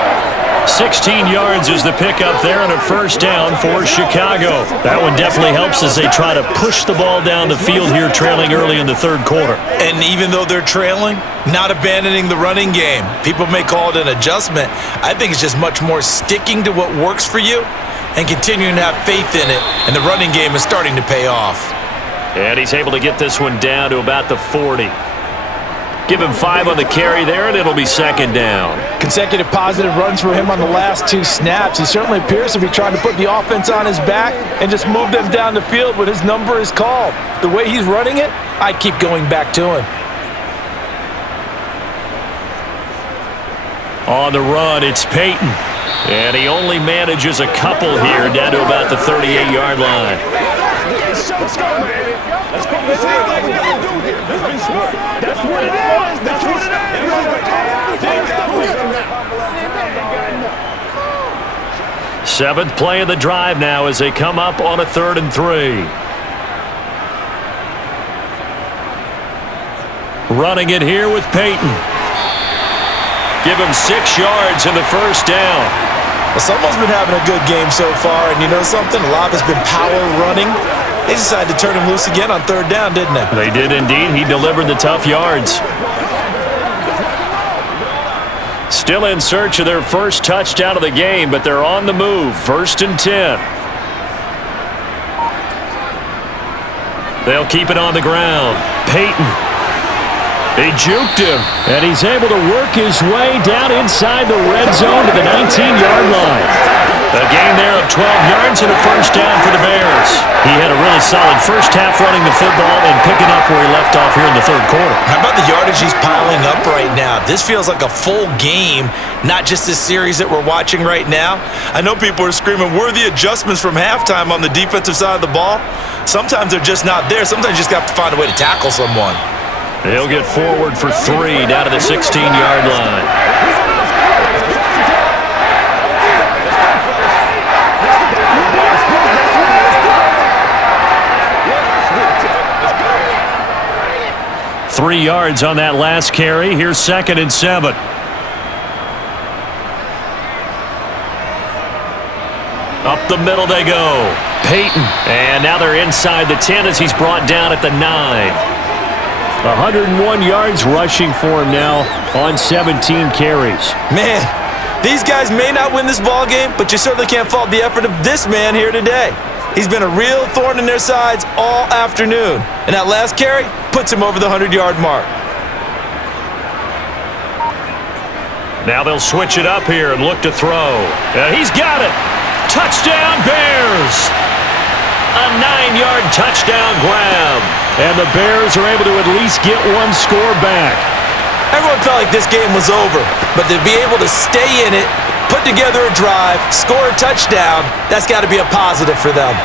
16 yards is the pickup there and a first down for Chicago. That one definitely helps as they try to push the ball down the field here, trailing early in the third quarter. And even though they're trailing, not abandoning the running game. People may call it an adjustment. I think it's just much more sticking to what works for you and continuing to have faith in it. And the running game is starting to pay off. And he's able to get this one down to about the 40. Give him 5 on the carry there, and it'll be second down. Consecutive positive runs for him on the last 2 snaps. He certainly appears to be trying to put the offense on his back and just move them down the field when his number is called. The way he's running it, I keep going back to him. On the run, it's Peyton. And he only manages a couple here down to about the 38-yard line. Let's go, baby. Let's go. Let's see what we gotta do here. Let's be smart. That's what it is. That's what it is. 7th play of the drive now as they come up on a 3rd and 3. Running it here with Peyton. Give him 6 yards in the first down. Well, someone's been having a good game so far, and you know something? A lot has been power running. They decided to turn him loose again on 3rd down, didn't they? They did indeed. He delivered the tough yards. Still in search of their first touchdown of the game, but they're on the move. 1st and 10. They'll keep it on the ground. Peyton. He juked him, and he's able to work his way down inside the red zone to the 19-yard line. A gain there of 12 yards and a first down for the Bears. He had a really solid first half running the football and picking up where he left off here in the third quarter. How about the yardage he's piling up right now? This feels like a full game, not just this series that we're watching right now. I know people are screaming, where are the adjustments from halftime on the defensive side of the ball? Sometimes they're just not there. Sometimes you just have to find a way to tackle someone. He'll get forward for 3 down to the 16-yard line. Three yards on that last carry. Here's 2nd and 7. Up the middle they go. Peyton. And now they're inside the 10 as he's brought down at the 9. 101 yards rushing for him now on 17 carries. Man, these guys may not win this ball game, but you certainly can't fault the effort of this man here today. He's been a real thorn in their sides all afternoon. And that last carry puts him over the 100-yard mark. Now they'll switch it up here and look to throw. He's got it. Touchdown, Bears! A 9-yard touchdown grab. And the Bears are able to at least get one score back. Everyone felt like this game was over, but to be able to stay in it, put together a drive, score a touchdown, that's got to be a positive for them.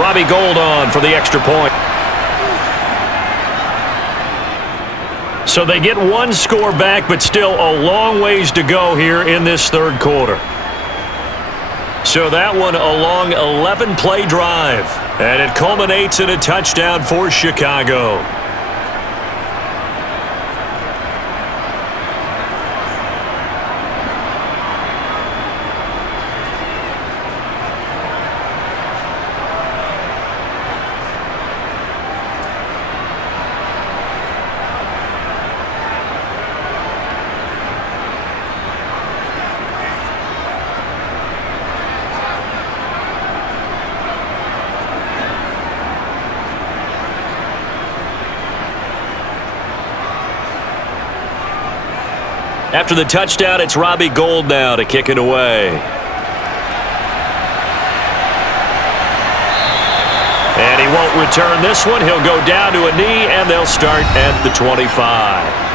Robbie Gould on for the extra point. So they get one score back, but still a long ways to go here in this third quarter. So that one a long 11-play drive, and it culminates in a touchdown for Chicago. After the touchdown, it's Robbie Gould now to kick it away. And he won't return this one. He'll go down to a knee, and they'll start at the 25.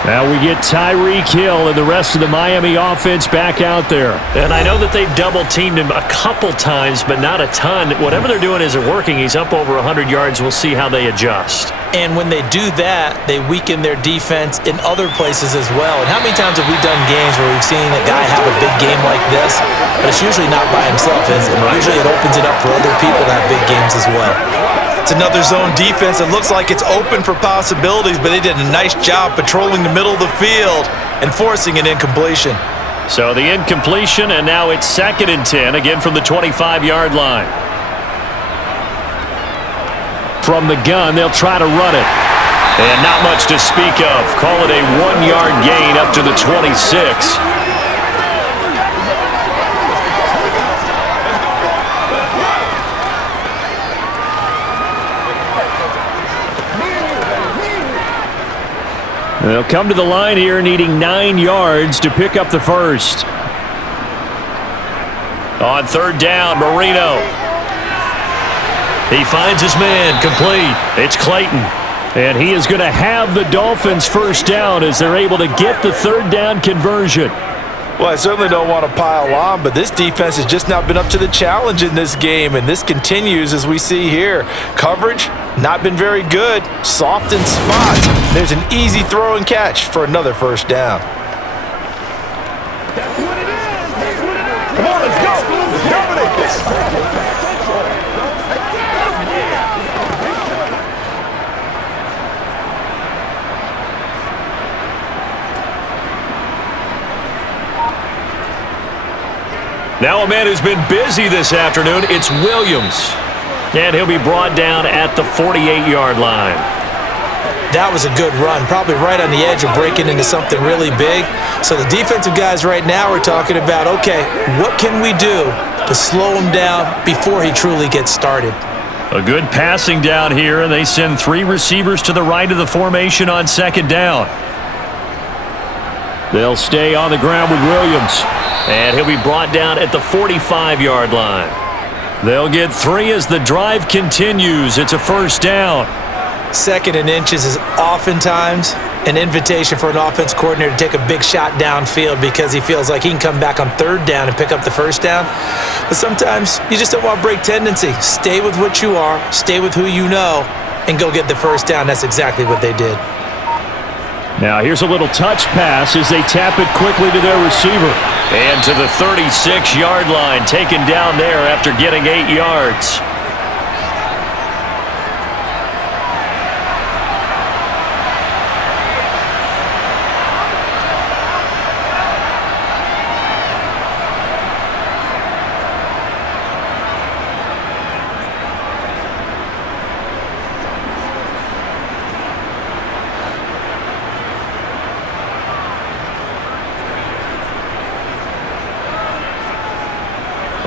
Now we get Tyreek Hill and the rest of the Miami offense back out there. And I know that they've double-teamed him a couple times, but not a ton. Whatever they're doing isn't working. He's up over 100 yards. We'll see how they adjust. And when they do that, they weaken their defense in other places as well. And how many times have we done games where we've seen a guy have a big game like this, but it's usually not by himself, is it? Usually it opens it up for other people to have big games as well. It's another zone defense. It looks like it's open for possibilities, but they did a nice job patrolling the middle of the field and forcing an incompletion. So the incompletion, and now it's 2nd and 10, again from the 25-yard line. From the gun, they'll try to run it. And not much to speak of. Call it a 1-yard gain up to the 26. They'll come to the line here needing 9 yards to pick up the first. On 3rd down, Marino. He finds his man, complete. It's Clayton. And he is going to have the Dolphins first down as they're able to get the 3rd down conversion. Well, I certainly don't want to pile on, but this defense has just not been up to the challenge in this game, and this continues as we see here. Coverage, not been very good. Soft in spots. There's an easy throw and catch for another first down. That's what it is. That's what it is. Come on, let's go. Dominate this. Now a man who's been busy this afternoon, it's Williams. And he'll be brought down at the 48-yard line. That was a good run, probably right on the edge of breaking into something really big. So the defensive guys right now are talking about, okay, what can we do to slow him down before he truly gets started? A good passing down here, and they send 3 receivers to the right of the formation on 2nd down. They'll stay on the ground with Williams. And he'll be brought down at the 45-yard line. They'll get 3 as the drive continues. It's a first down. 2nd and inches is oftentimes an invitation for an offense coordinator to take a big shot downfield because he feels like he can come back on 3rd down and pick up the first down. But sometimes you just don't want to break tendency. Stay with what you are, stay with who you know, and go get the first down. That's exactly what they did. Now here's a little touch pass as they tap it quickly to their receiver. And to the 36-yard line, taken down there after getting 8 yards.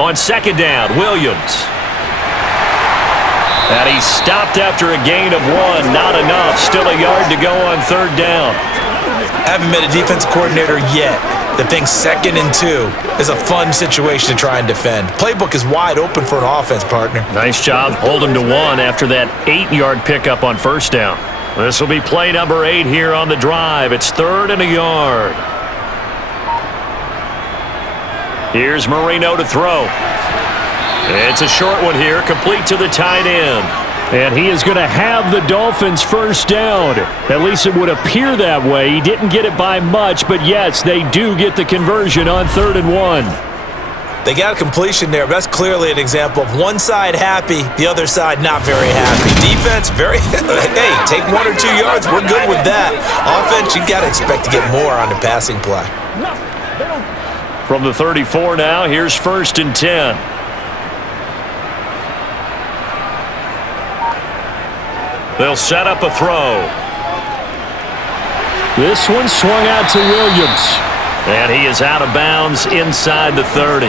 On 2nd down, Williams. And he's stopped after a gain of 1. Not enough. Still a yard to go on 3rd down. I haven't met a defensive coordinator yet that thinks 2nd and 2 is a fun situation to try and defend. Playbook is wide open for an offense, partner. Nice job holding to 1 after that 8-yard pickup on first down. This will be play number 8 here on the drive. It's 3rd and a yard. Here's Marino to throw. It's a short one here, complete to the tight end. And he is going to have the Dolphins first down. At least it would appear that way. He didn't get it by much, but yes, they do get the conversion on 3rd and 1. They got a completion there. That's clearly an example of one side happy, the other side not very happy. Defense, very, hey, take 1 or 2 yards. We're good with that. Offense, you got to expect to get more on the passing play. From the 34 now, here's 1st and 10. They'll set up a throw. This one swung out to Williams. And he is out of bounds inside the 30.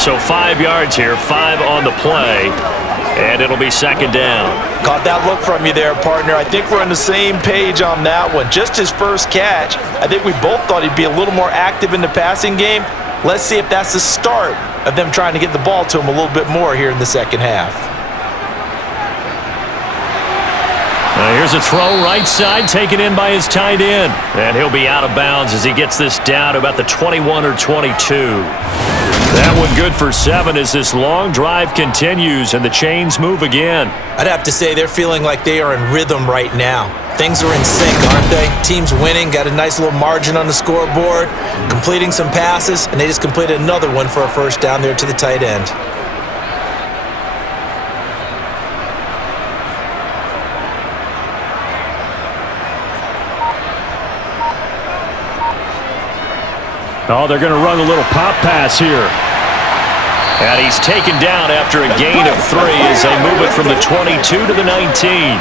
So 5 yards here, 5 on the play, and it'll be 2nd down. Caught that look from you there, partner. I think we're on the same page on that one. Just his first catch. I think we both thought he'd be a little more active in the passing game. Let's see if that's the start of them trying to get the ball to him a little bit more here in the second half. Here's a throw right side taken in by his tight end. And he'll be out of bounds as he gets this down to about the 21 or 22. That one good for 7 as this long drive continues and the chains move again. I'd have to say they're feeling like they are in rhythm right now. Things are in sync, aren't they? Team's winning, got a nice little margin on the scoreboard, completing some passes, and they just completed another one for a first down there to the tight end. Oh, they're going to run a little pop pass here. And he's taken down after a gain of 3 as they move it from the 22 to the 19.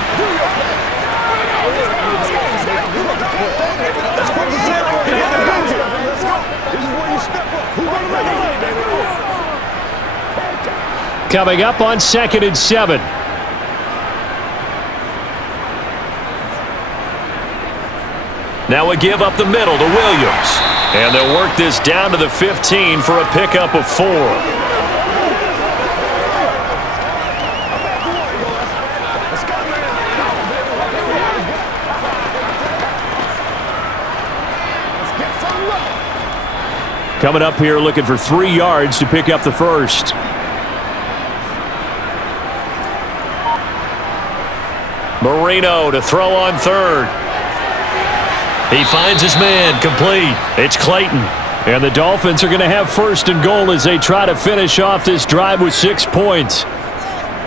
Coming up on 2nd and 7. Now a give up the middle to Williams. And they'll work this down to the 15 for a pickup of 4. Coming up here looking for 3 yards to pick up the first. Marino to throw on 3rd. He finds his man, complete. It's Clayton. And the Dolphins are going to have 1st and goal as they try to finish off this drive with 6 points.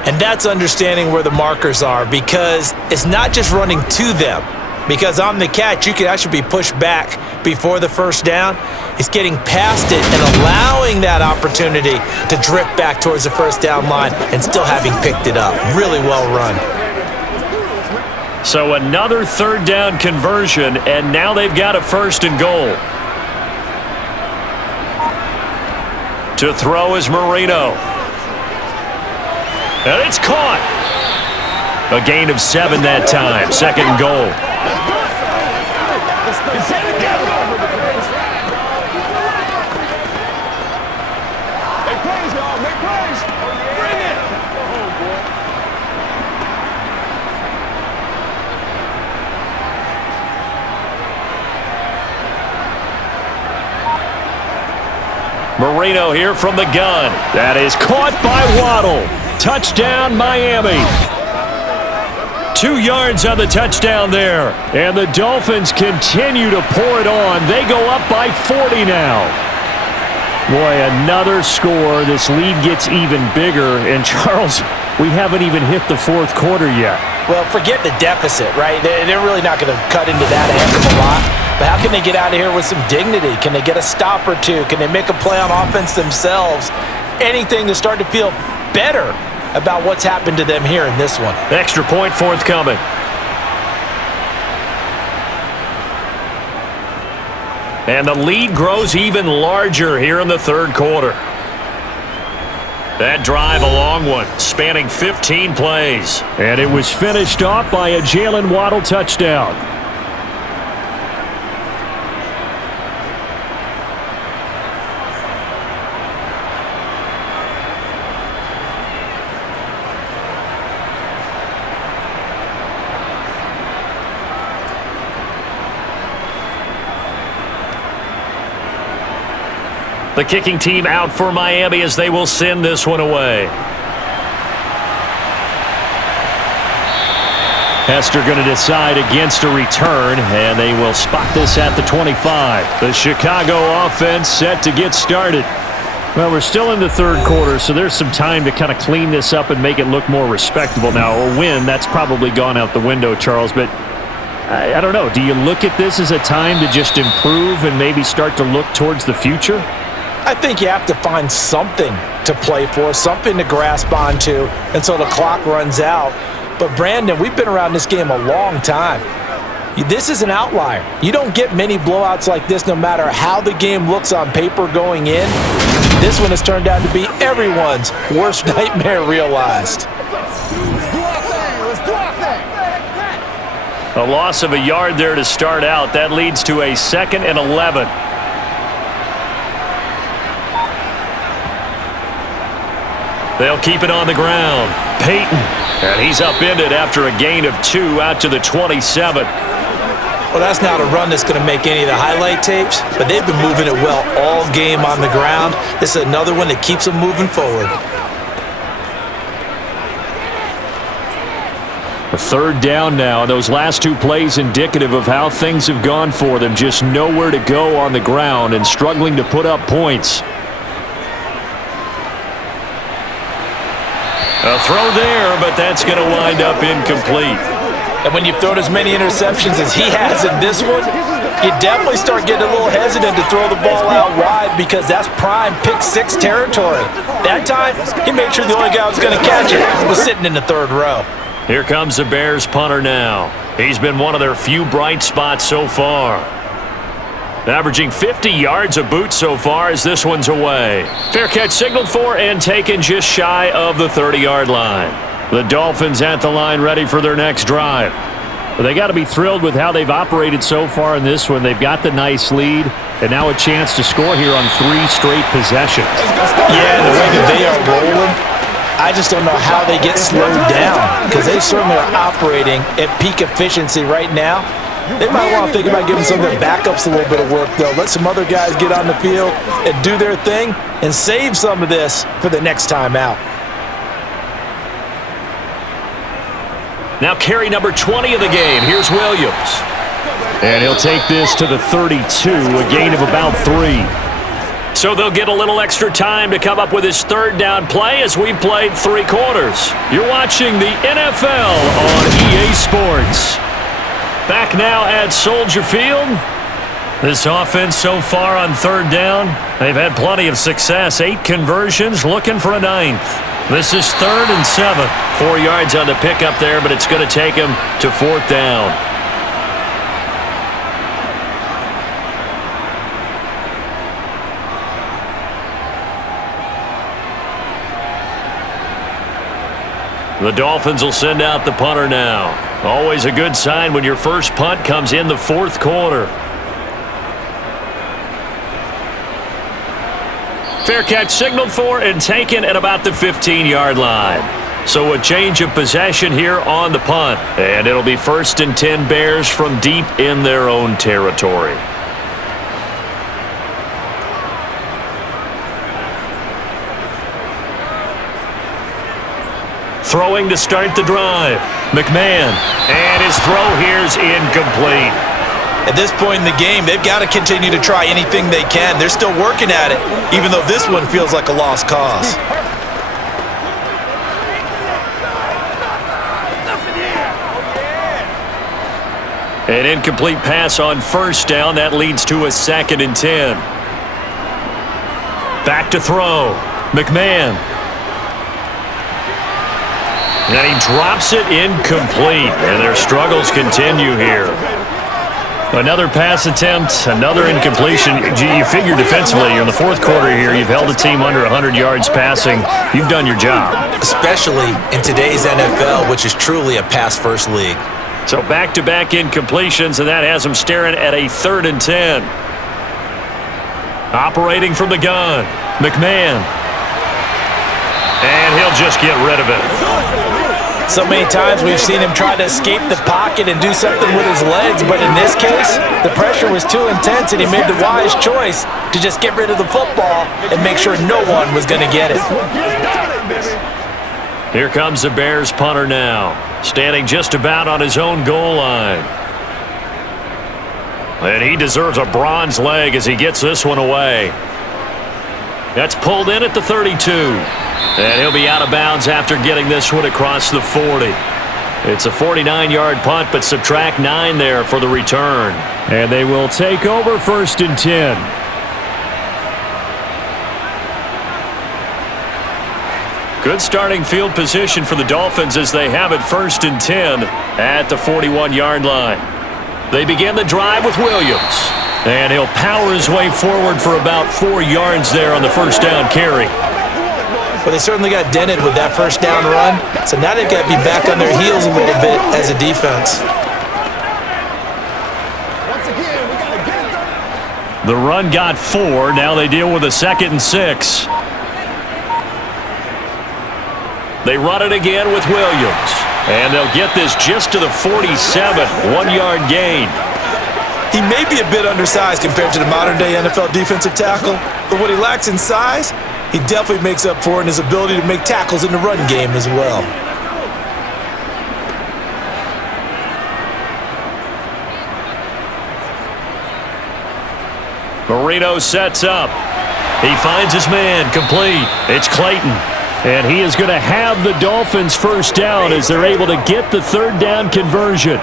And that's understanding where the markers are, because it's not just running to them. Because on the catch, you could actually be pushed back before the first down. It's getting past it and allowing that opportunity to drift back towards the first down line and still having picked it up. Really well run. So another 3rd down conversion, and now they've got a 1st and goal. To throw is Marino. And it's caught. A gain of 7 that time. 2nd and goal. Marino here from the gun. That is caught by Waddle. Touchdown, Miami. 2 yards on the touchdown there. And the Dolphins continue to pour it on. They go up by 40 now. Boy, another score. This lead gets even bigger. And Charles, we haven't even hit the 4th quarter yet. Well, forget the deficit, right? They're really not going to cut into that a heck of a lot. But how can they get out of here with some dignity? Can they get a stop or two? Can they make a play on offense themselves? Anything to start to feel better about what's happened to them here in this one. Extra point forthcoming. And the lead grows even larger here in the 3rd quarter. That drive, a long one, spanning 15 plays. And it was finished off by a Jalen Waddle touchdown. The kicking team out for Miami as they will send this one away. Hester going to decide against a return, and they will spot this at the 25. The Chicago offense set to get started. Well, we're still in the third quarter, so there's some time to kind of clean this up and make it look more respectable. Now, a win, that's probably gone out the window, Charles, but I don't know. Do you look at this as a time to just improve and maybe start to look towards the future? I think you have to find something to play for, something to grasp onto until the clock runs out. But, Brandon, we've been around this game a long time. This is an outlier. You don't get many blowouts like this no matter how the game looks on paper going in. This one has turned out to be everyone's worst nightmare realized. A loss of a yard there to start out. That leads to a 2nd and 11. They'll keep it on the ground. Peyton. And he's upended after a gain of 2 out to the 27. Well, that's not a run that's going to make any of the highlight tapes, but they've been moving it well all game on the ground. This is another one that keeps them moving forward. A third down now, and those last 2 plays indicative of how things have gone for them. Just nowhere to go on the ground and struggling to put up points. A throw there, but that's going to wind up incomplete. And when you've thrown as many interceptions as he has in this one, you definitely start getting a little hesitant to throw the ball out wide because that's prime pick 6 territory. That time, he made sure the only guy who was going to catch it was sitting in the third row. Here comes the Bears punter now. He's been one of their few bright spots so far. Averaging 50 yards a boot so far as this one's away. Fair catch signaled for and taken just shy of the 30-yard line. The Dolphins at the line ready for their next drive. But they got to be thrilled with how they've operated so far in this one. They've got the nice lead and now a chance to score here on 3 straight possessions. Yeah, the way that they are rolling, I just don't know how they get slowed down because they certainly are operating at peak efficiency right now. They might want to think about giving some of their backups a little bit of work, though. Let some other guys get on the field and do their thing and save some of this for the next time out. Now carry number 20 of the game. Here's Williams. And he'll take this to the 32, a gain of about 3. So they'll get a little extra time to come up with his third down play as we've played 3 quarters. You're watching the NFL on EA Sports. Back now at Soldier Field. This offense so far on third down, they've had plenty of success. 8 conversions, looking for a 9th. This is 3rd and 7. 4 yards on the pickup there, but it's going to take him to 4th down. The Dolphins will send out the punter now. Always a good sign when your first punt comes in the 4th quarter. Fair catch signaled for and taken at about the 15-yard line. So a change of possession here on the punt. And it'll be 1st and 10 Bears from deep in their own territory. Throwing to start the drive. McMahon. And his throw here's incomplete. At this point in the game, they've got to continue to try anything they can. They're still working at it, even though this one feels like a lost cause. An incomplete pass on 1st down. That leads to a 2nd and 10. Back to throw. McMahon. And he drops it incomplete. And their struggles continue here. Another pass attempt, another incompletion. You figure defensively, you're in the 4th quarter here. You've held a team under 100 yards passing. You've done your job. Especially in today's NFL, which is truly a pass-first league. So back-to-back incompletions, and that has them staring at a 3rd and 10. Operating from the gun, McMahon. And he'll just get rid of it. So many times we've seen him try to escape the pocket and do something with his legs, but in this case, the pressure was too intense and he made the wise choice to just get rid of the football and make sure no one was going to get it. Here comes the Bears punter now, standing just about on his own goal line. And he deserves a bronze leg as he gets this one away. That's pulled in at the 32. And he'll be out of bounds after getting this one across the 40. It's a 49-yard punt, but subtract 9 there for the return. And they will take over 1st and 10. Good starting field position for the Dolphins as they have it 1st and 10 at the 41-yard line. They begin the drive with Williams. And he'll power his way forward for about 4 yards there on the first down carry. Well, they certainly got dented with that first down run, so now they've got to be back on their heels a little bit as a defense. The run got 4. Now they deal with a 2nd and 6. They run it again with Williams. And they'll get this just to the 47, 1-yard gain. He may be a bit undersized compared to the modern-day NFL defensive tackle, but what he lacks in size, he definitely makes up for in his ability to make tackles in the run game as well. Marino sets up. He finds his man, complete. It's Clayton. And he is going to have the Dolphins first down as they're able to get the 3rd down conversion.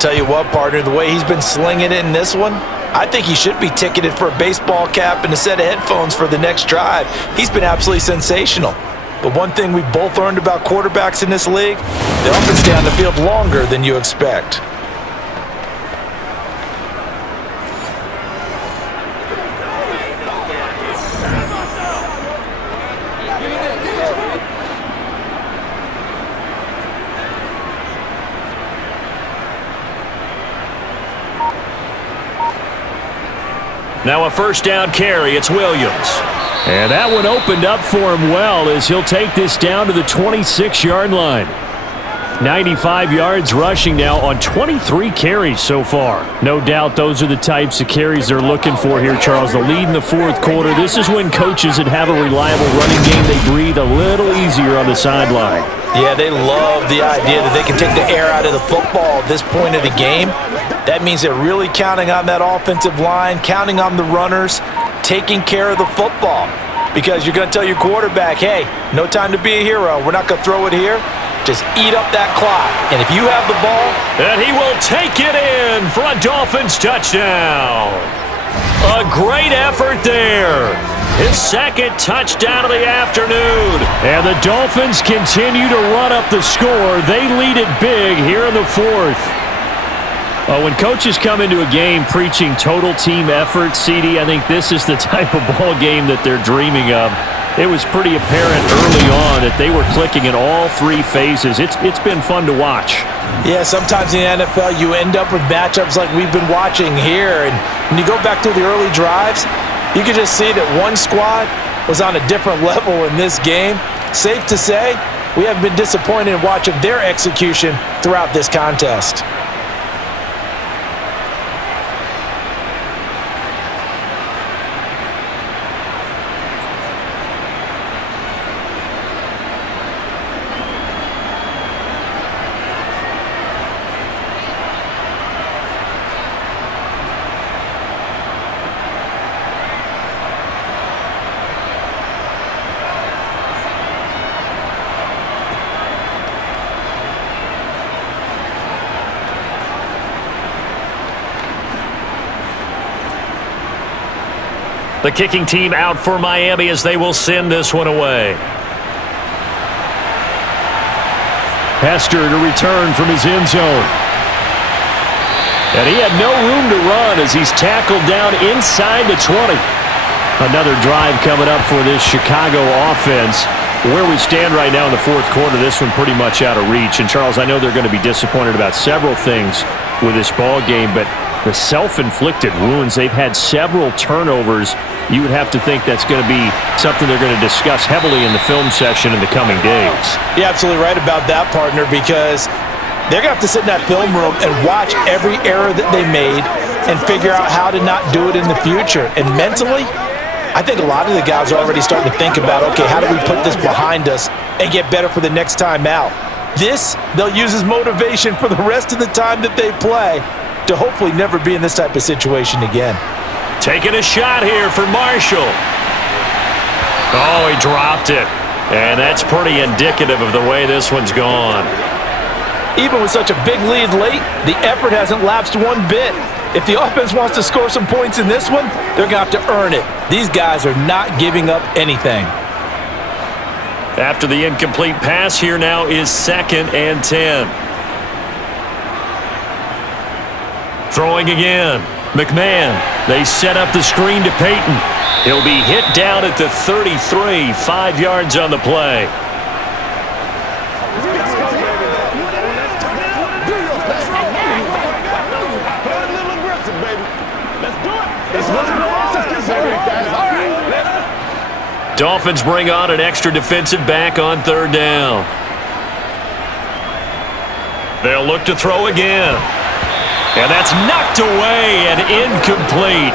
Tell you what, partner, the way he's been slinging it in this one, I think he should be ticketed for a baseball cap and a set of headphones for the next drive. He's been absolutely sensational. But one thing we both learned about quarterbacks in this league, they often stay on the field longer than you expect. Now a first down carry. It's Williams. And that one opened up for him well as he'll take this down to the 26-yard line. 95 yards rushing now on 23 carries so far. No doubt those are the types of carries they're looking for here, Charles. The lead in the 4th quarter. This is when coaches that have a reliable running game, they breathe a little easier on the sideline. Yeah, they love the idea that they can take the air out of the football at this point of the game. That means they're really counting on that offensive line, counting on the runners, taking care of the football. Because you're going to tell your quarterback, hey, no time to be a hero. We're not going to throw it here. Just eat up that clock. And if you have the ball, and he will take it in for a Dolphins touchdown. A great effort there. His 2nd touchdown of the afternoon. And the Dolphins continue to run up the score. They lead it big here in the 4th. When coaches come into a game preaching total team effort, CD, I think this is the type of ball game that they're dreaming of. It was pretty apparent early on that they were clicking in all 3 phases. It's been fun to watch. Yeah, sometimes in the NFL you end up with matchups like we've been watching here. And when you go back to the early drives, you can just see that one squad was on a different level in this game. Safe to say, we haven't been disappointed in watching their execution throughout this contest. The kicking team out for Miami as they will send this one away. Hester to return from his end zone. And he had no room to run as he's tackled down inside the 20. Another drive coming up for this Chicago offense. Where we stand right now in the 4th quarter, this one pretty much out of reach. And, Charles, I know they're going to be disappointed about several things with this ball game, but the self-inflicted wounds. They've had several turnovers. You would have to think that's going to be something they're going to discuss heavily in the film session in the coming days. You're absolutely right about that, partner, because they're going to have to sit in that film room and watch every error that they made and figure out how to not do it in the future. And mentally, I think a lot of the guys are already starting to think about, okay, how do we put this behind us and get better for the next time out? This, they'll use as motivation for the rest of the time that they play to hopefully never be in this type of situation again. Taking a shot here for Marshall. Oh, he dropped it. And that's pretty indicative of the way this one's gone. Even with such a big lead late, the effort hasn't lapsed one bit. If the offense wants to score some points in this one, they're going to have to earn it. These guys are not giving up anything. After the incomplete pass, here now is 2nd and 10. Throwing again. McMahon. They set up the screen to Peyton. He'll be hit down at the 33, 5 yards on the play. Dolphins bring on an extra defensive back on 3rd down. They'll look to throw again. And that's knocked away and incomplete.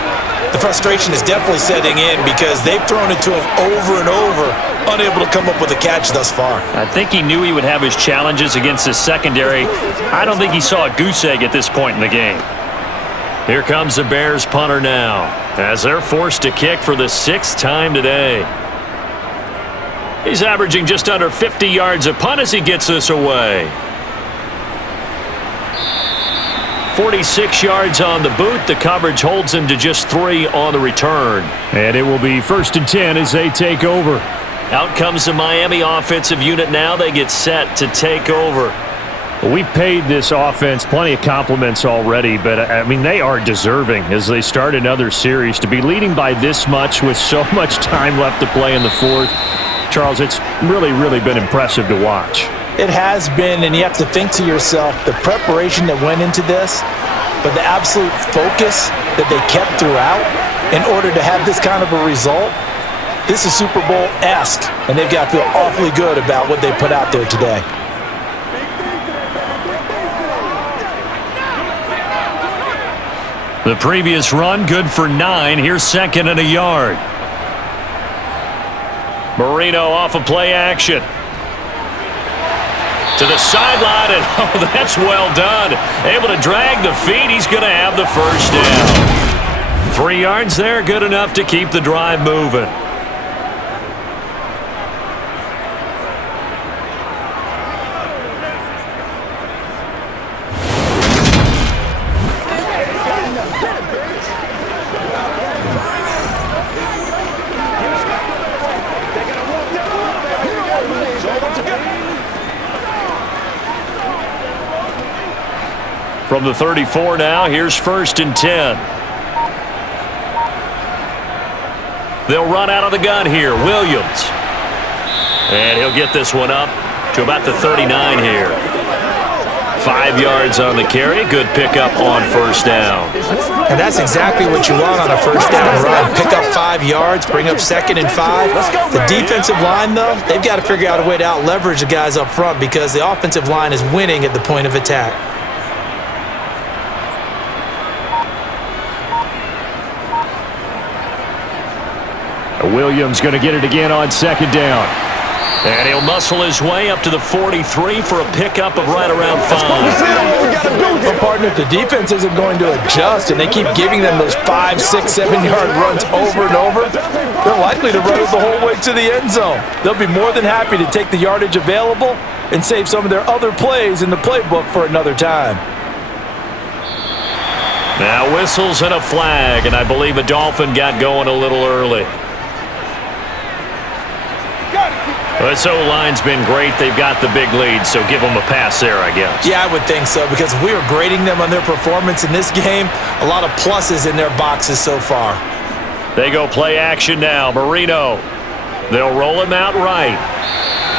The frustration is definitely setting in because they've thrown it to him over and over, unable to come up with a catch thus far. I think he knew he would have his challenges against his secondary. I don't think he saw a goose egg at this point in the game. Here comes the Bears punter now, as they're forced to kick for the 6th time today. He's averaging just under 50 yards a punt as he gets this away. 46 yards on the boot. The coverage holds him to just 3 on the return. And it will be 1st and 10 as they take over. Out comes the Miami offensive unit now. They get set to take over. We've paid this offense plenty of compliments already, but, I mean, they are deserving as they start another series. To be leading by this much with so much time left to play in the 4th, Charles, it's really been impressive to watch. It has been, and you have to think to yourself, the preparation that went into this, but the absolute focus that they kept throughout in order to have this kind of a result, this is Super Bowl-esque, and they've got to feel awfully good about what they put out there today. The previous run, good for 9. Here's 2nd and a yard. Marino off of play action. To the sideline, and oh, that's well done. Able to drag the feet. He's going to have the 1st down. 3 yards there, good enough to keep the drive moving. From the 34 now, here's 1st and 10. They'll run out of the gun here. Williams. And he'll get this one up to about the 39 here. 5 yards on the carry. Good pickup on 1st down. And that's exactly what you want on a 1st down run. Pick up 5 yards, bring up 2nd and 5. The defensive line, though, they've got to figure out a way to out-leverage the guys up front because the offensive line is winning at the point of attack. Williams going to get it again on 2nd down. And he'll muscle his way up to the 43 for a pickup of right around 5. But, partner, if the defense isn't going to adjust and they keep giving them those 5, 6, 7-yard runs over and over, they're likely to run it the whole way to the end zone. They'll be more than happy to take the yardage available and save some of their other plays in the playbook for another time. Now whistles and a flag, and I believe a Dolphin got going a little early. This O-line's been great. They've got the big lead, so give them a pass there, I guess. Yeah, I would think so, because if we were grading them on their performance in this game, a lot of pluses in their boxes so far. They go play action now. Marino. They'll roll him out right.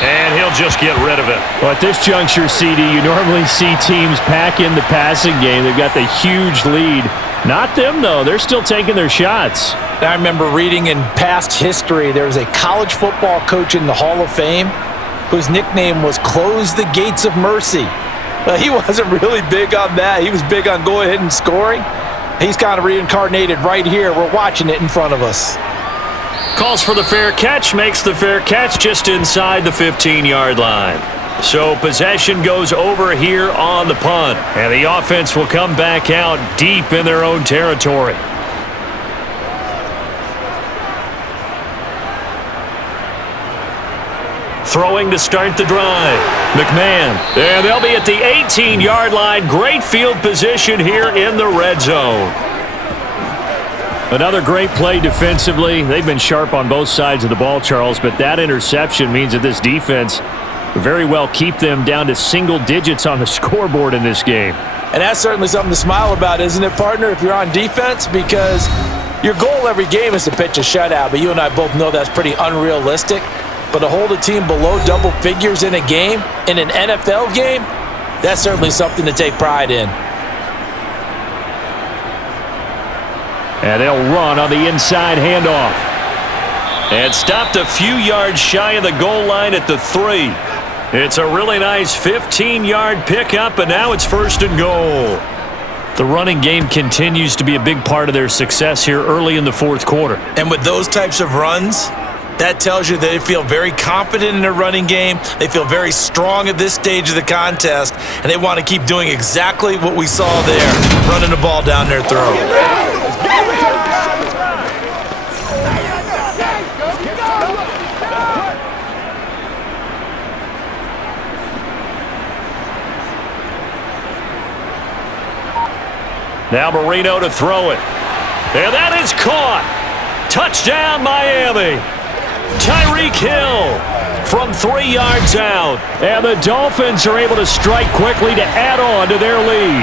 And he'll just get rid of it. Well, at this juncture, CD, you normally see teams pack in the passing game. They've got the huge lead. Not them, though. They're still taking their shots. I remember reading in past history, there was a college football coach in the Hall of Fame whose nickname was Close the Gates of Mercy. But he wasn't really big on that. He was big on going ahead and scoring. He's kind of reincarnated right here. We're watching it in front of us. Calls for the fair catch, makes the fair catch just inside the 15-yard line. So possession goes over here on the punt. And the offense will come back out deep in their own territory. Throwing to start the drive. McMahon. And they'll be at the 18-yard line. Great field position here in the red zone. Another great play defensively. They've been sharp on both sides of the ball, Charles, but that interception means that this defense very well keep them down to single digits on the scoreboard in this game. And that's certainly something to smile about, isn't it, partner, if you're on defense? Because your goal every game is to pitch a shutout, but you and I both know that's pretty unrealistic. But to hold a team below double figures in a game, in an NFL game, that's certainly something to take pride in. And they'll run on the inside handoff. And stopped a few yards shy of the goal line at the 3. It's a really nice 15-yard pickup, and now it's 1st and goal. The running game continues to be a big part of their success here early in the fourth quarter. And with those types of runs, that tells you they feel very confident in their running game. They feel very strong at this stage of the contest, and they want to keep doing exactly what we saw there, running the ball down their throat. Now Marino to throw it. And that is caught. Touchdown, Miami. Tyreek Hill from 3 yards out. And the Dolphins are able to strike quickly to add on to their lead.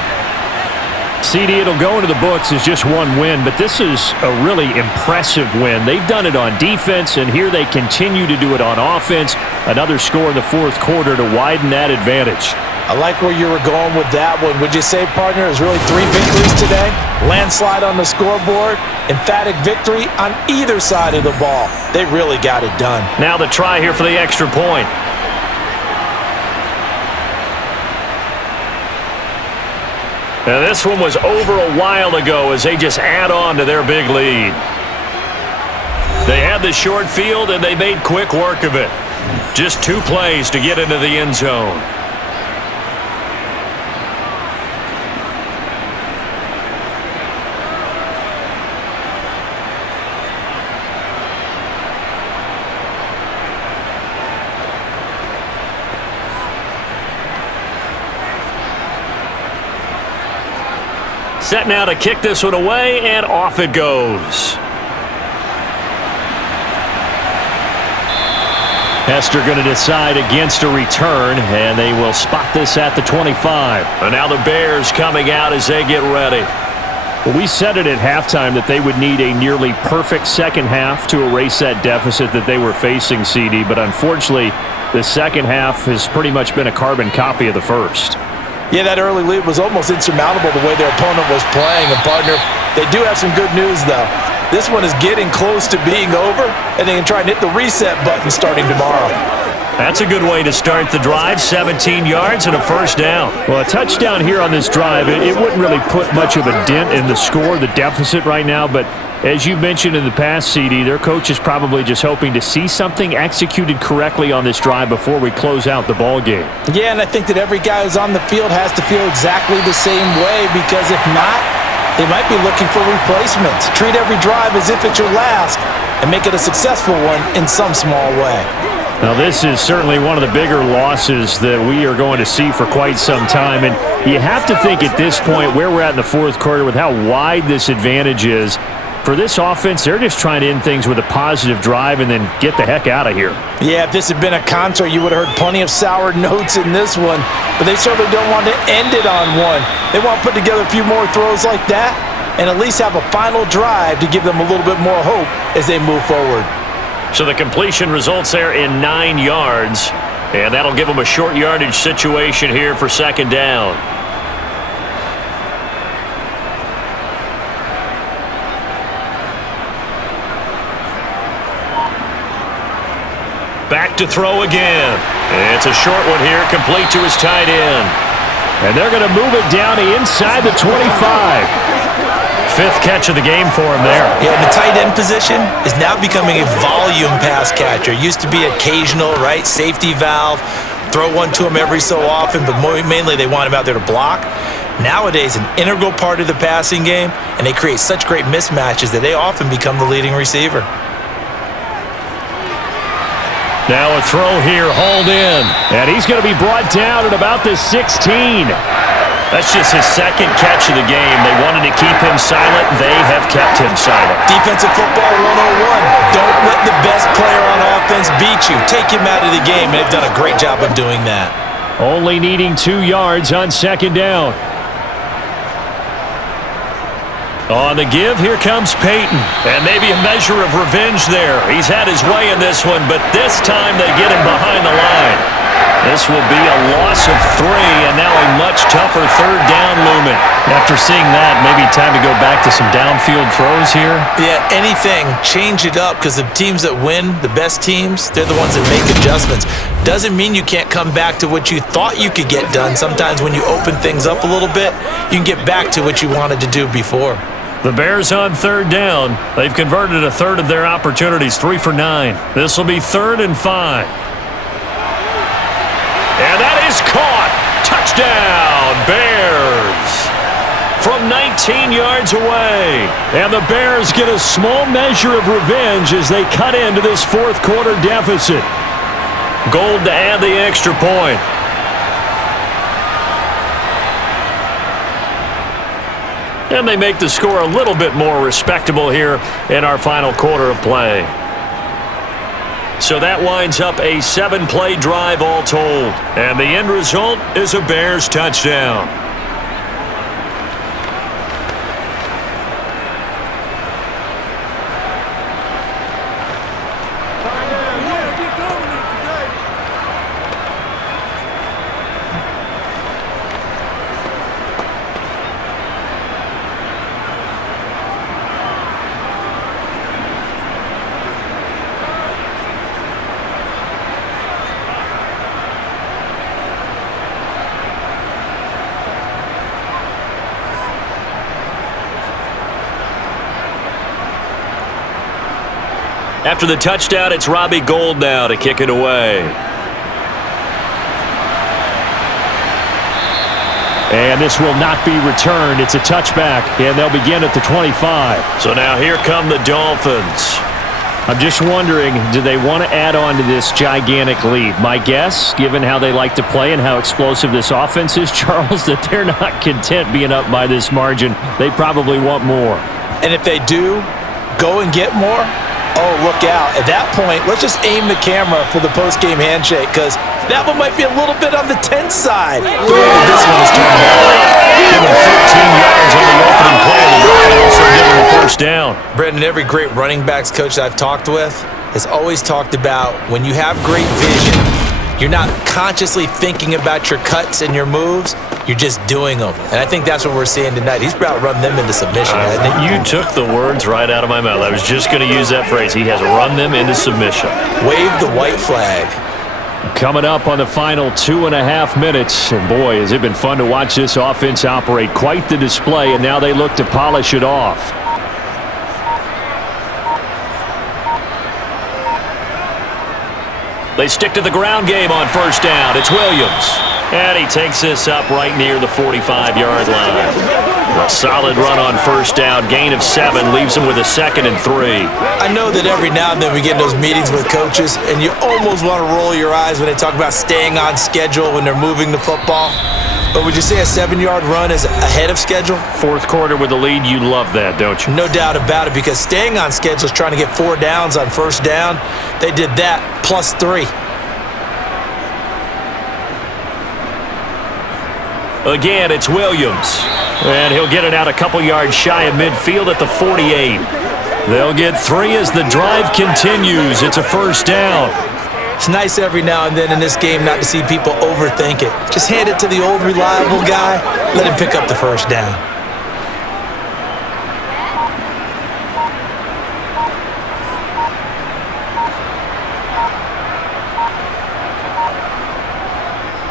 CD, it'll go into the books as just one win, but this is a really impressive win. They've done it on defense, and here they continue to do it on offense. Another score in the fourth quarter to widen that advantage. I like where you were going with that one. Would you say, partner, it was really 3 victories today? Landslide on the scoreboard, emphatic victory on either side of the ball. They really got it done. Now the try here for the extra point. Now this one was over a while ago as they just add on to their big lead. They had the short field and they made quick work of it. Just 2 plays to get into the end zone. Set now to kick this one away, and off it goes. Hester going to decide against a return, and they will spot this at the 25. And now the Bears coming out as they get ready. Well, we said it at halftime that they would need a nearly perfect second half to erase that deficit that they were facing, CD, but unfortunately, the second half has pretty much been a carbon copy of the first. Yeah, that early lead was almost insurmountable the way their opponent was playing. And, partner, they do have some good news, though. This one is getting close to being over, and they can try and hit the reset button starting tomorrow. That's a good way to start the drive. 17 yards and a first down. Well, a touchdown here on this drive, it wouldn't really put much of a dent in the score, the deficit right now, but as you mentioned in the past, CD, their coach is probably just hoping to see something executed correctly on this drive before we close out the ball game. Yeah, and I think that every guy who's on the field has to feel exactly the same way, because if not, they might be looking for replacements. Treat every drive as if it's your last and make it a successful one in some small way. Now, this is certainly one of the bigger losses that we are going to see for quite some time, and you have to think at this point where we're at in the fourth quarter with how wide this advantage is. For this offense, they're just trying to end things with a positive drive and then get the heck out of here. Yeah, if this had been a concert, you would have heard plenty of sour notes in this one, but they certainly don't want to end it on one. They want to put together a few more throws like that and at least have a final drive to give them a little bit more hope as they move forward. So the completion results there in 9 yards. And that'll give them a short yardage situation here for second down. Back to throw again. It's a short one here, complete to his tight end. And they're going to move it down to inside the 25. Fifth catch of the game for him there. Yeah, and the tight end position is now becoming a volume pass catcher. Used to be occasional, right? Safety valve. Throw one to him every so often, but mainly they want him out there to block. Nowadays, an integral part of the passing game, and they create such great mismatches that they often become the leading receiver. Now a throw here, hauled in. And he's going to be brought down at about the 16. That's just his second catch of the game. They wanted to keep him silent. They have kept him silent. Defensive football 101. Don't let the best player on offense beat you. Take him out of the game, and they've done a great job of doing that. Only needing 2 yards on second down. On the give, here comes Peyton. And maybe a measure of revenge there. He's had his way in this one, but this time they get him behind the line. This will be a loss of 3, and now a much tougher third down looming. After seeing that, maybe time to go back to some downfield throws here. Yeah, anything. Change it up, because the teams that win, the best teams, they're the ones that make adjustments. Doesn't mean you can't come back to what you thought you could get done. Sometimes when you open things up a little bit, you can get back to what you wanted to do before. The Bears on third down. They've converted a third of their opportunities, 3 for 9. This will be 3rd and 5. And that is caught. Touchdown, Bears. From 19 yards away. And the Bears get a small measure of revenge as they cut into this fourth quarter deficit. Gold to add the extra point. And they make the score a little bit more respectable here in our final quarter of play. So that winds up a 7-play drive all told. And the end result is a Bears touchdown. After the touchdown, it's Robbie Gould now to kick it away. And this will not be returned. It's a touchback, and they'll begin at the 25. So now here come the Dolphins. I'm just wondering, do they want to add on to this gigantic lead? My guess, given how they like to play and how explosive this offense is, Charles, that they're not content being up by this margin. They probably want more. And if they do, go and get more. Oh, look out. At that point, let's just aim the camera for the post-game handshake, because that one might be a little bit on the tense side. This one is turned out. Give him 13 yards on the opening play of the drive. Also give him a first down. Brendan, every great running backs coach that I've talked with has always talked about when you have great vision, you're not consciously thinking about your cuts and your moves. You're just doing them. And I think that's what we're seeing tonight. He's about to run them into submission. You took the words right out of my mouth. I was just going to use that phrase. He has run them into submission. Wave the white flag. Coming up on the final 2.5 minutes. And boy, has it been fun to watch this offense operate. Quite the display, and now they look to polish it off. They stick to the ground game on first down. It's Williams. And he takes this up right near the 45-yard line. A solid run on first down. Gain of 7 leaves him with a 2nd and 3. I know that every now and then we get in those meetings with coaches, and you almost want to roll your eyes when they talk about staying on schedule when they're moving the football. But would you say a 7-yard run is ahead of schedule? Fourth quarter with the lead, you love that, don't you? No doubt about it, because staying on schedule is trying to get 4 downs on first down. They did that plus 3. Again, it's Williams. And he'll get it out a couple yards shy of midfield at the 48. They'll get 3 as the drive continues. It's a first down. It's nice every now and then in this game not to see people overthink it. Just hand it to the old reliable guy, let him pick up the first down.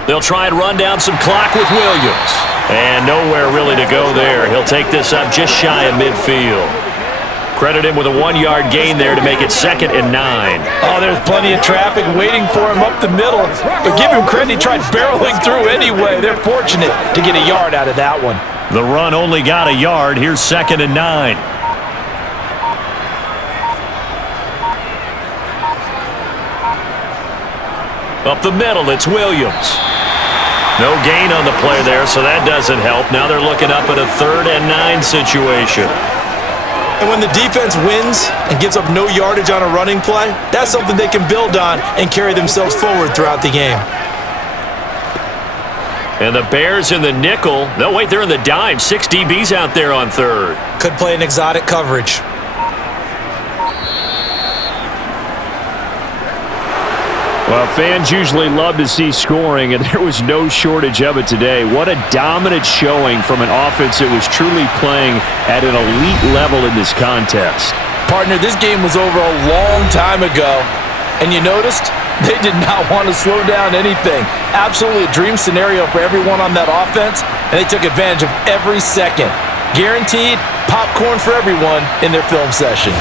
They'll try and run down some clock with Williams. And nowhere really to go there. He'll take this up just shy of midfield. Credit him with a 1-yard gain there to make it 2nd and 9. Oh, there's plenty of traffic waiting for him up the middle. But give him credit, he tried barreling through anyway. They're fortunate to get a yard out of that one. The run only got a yard. Here's 2nd and 9. Up the middle, it's Williams. No gain on the play there, so that doesn't help. Now they're looking up at a 3rd and 9 situation. And when the defense wins and gives up no yardage on a running play, that's something they can build on and carry themselves forward throughout the game. And the Bears in the nickel. No, wait, they're in the dime. 6 DBs out there on 3rd. Could play an exotic coverage. Well, fans usually love to see scoring, and there was no shortage of it today. What a dominant showing from an offense that was truly playing at an elite level in this contest. Partner, this game was over a long time ago, and you noticed they did not want to slow down anything. Absolutely a dream scenario for everyone on that offense, and they took advantage of every second. Guaranteed popcorn for everyone in their film session.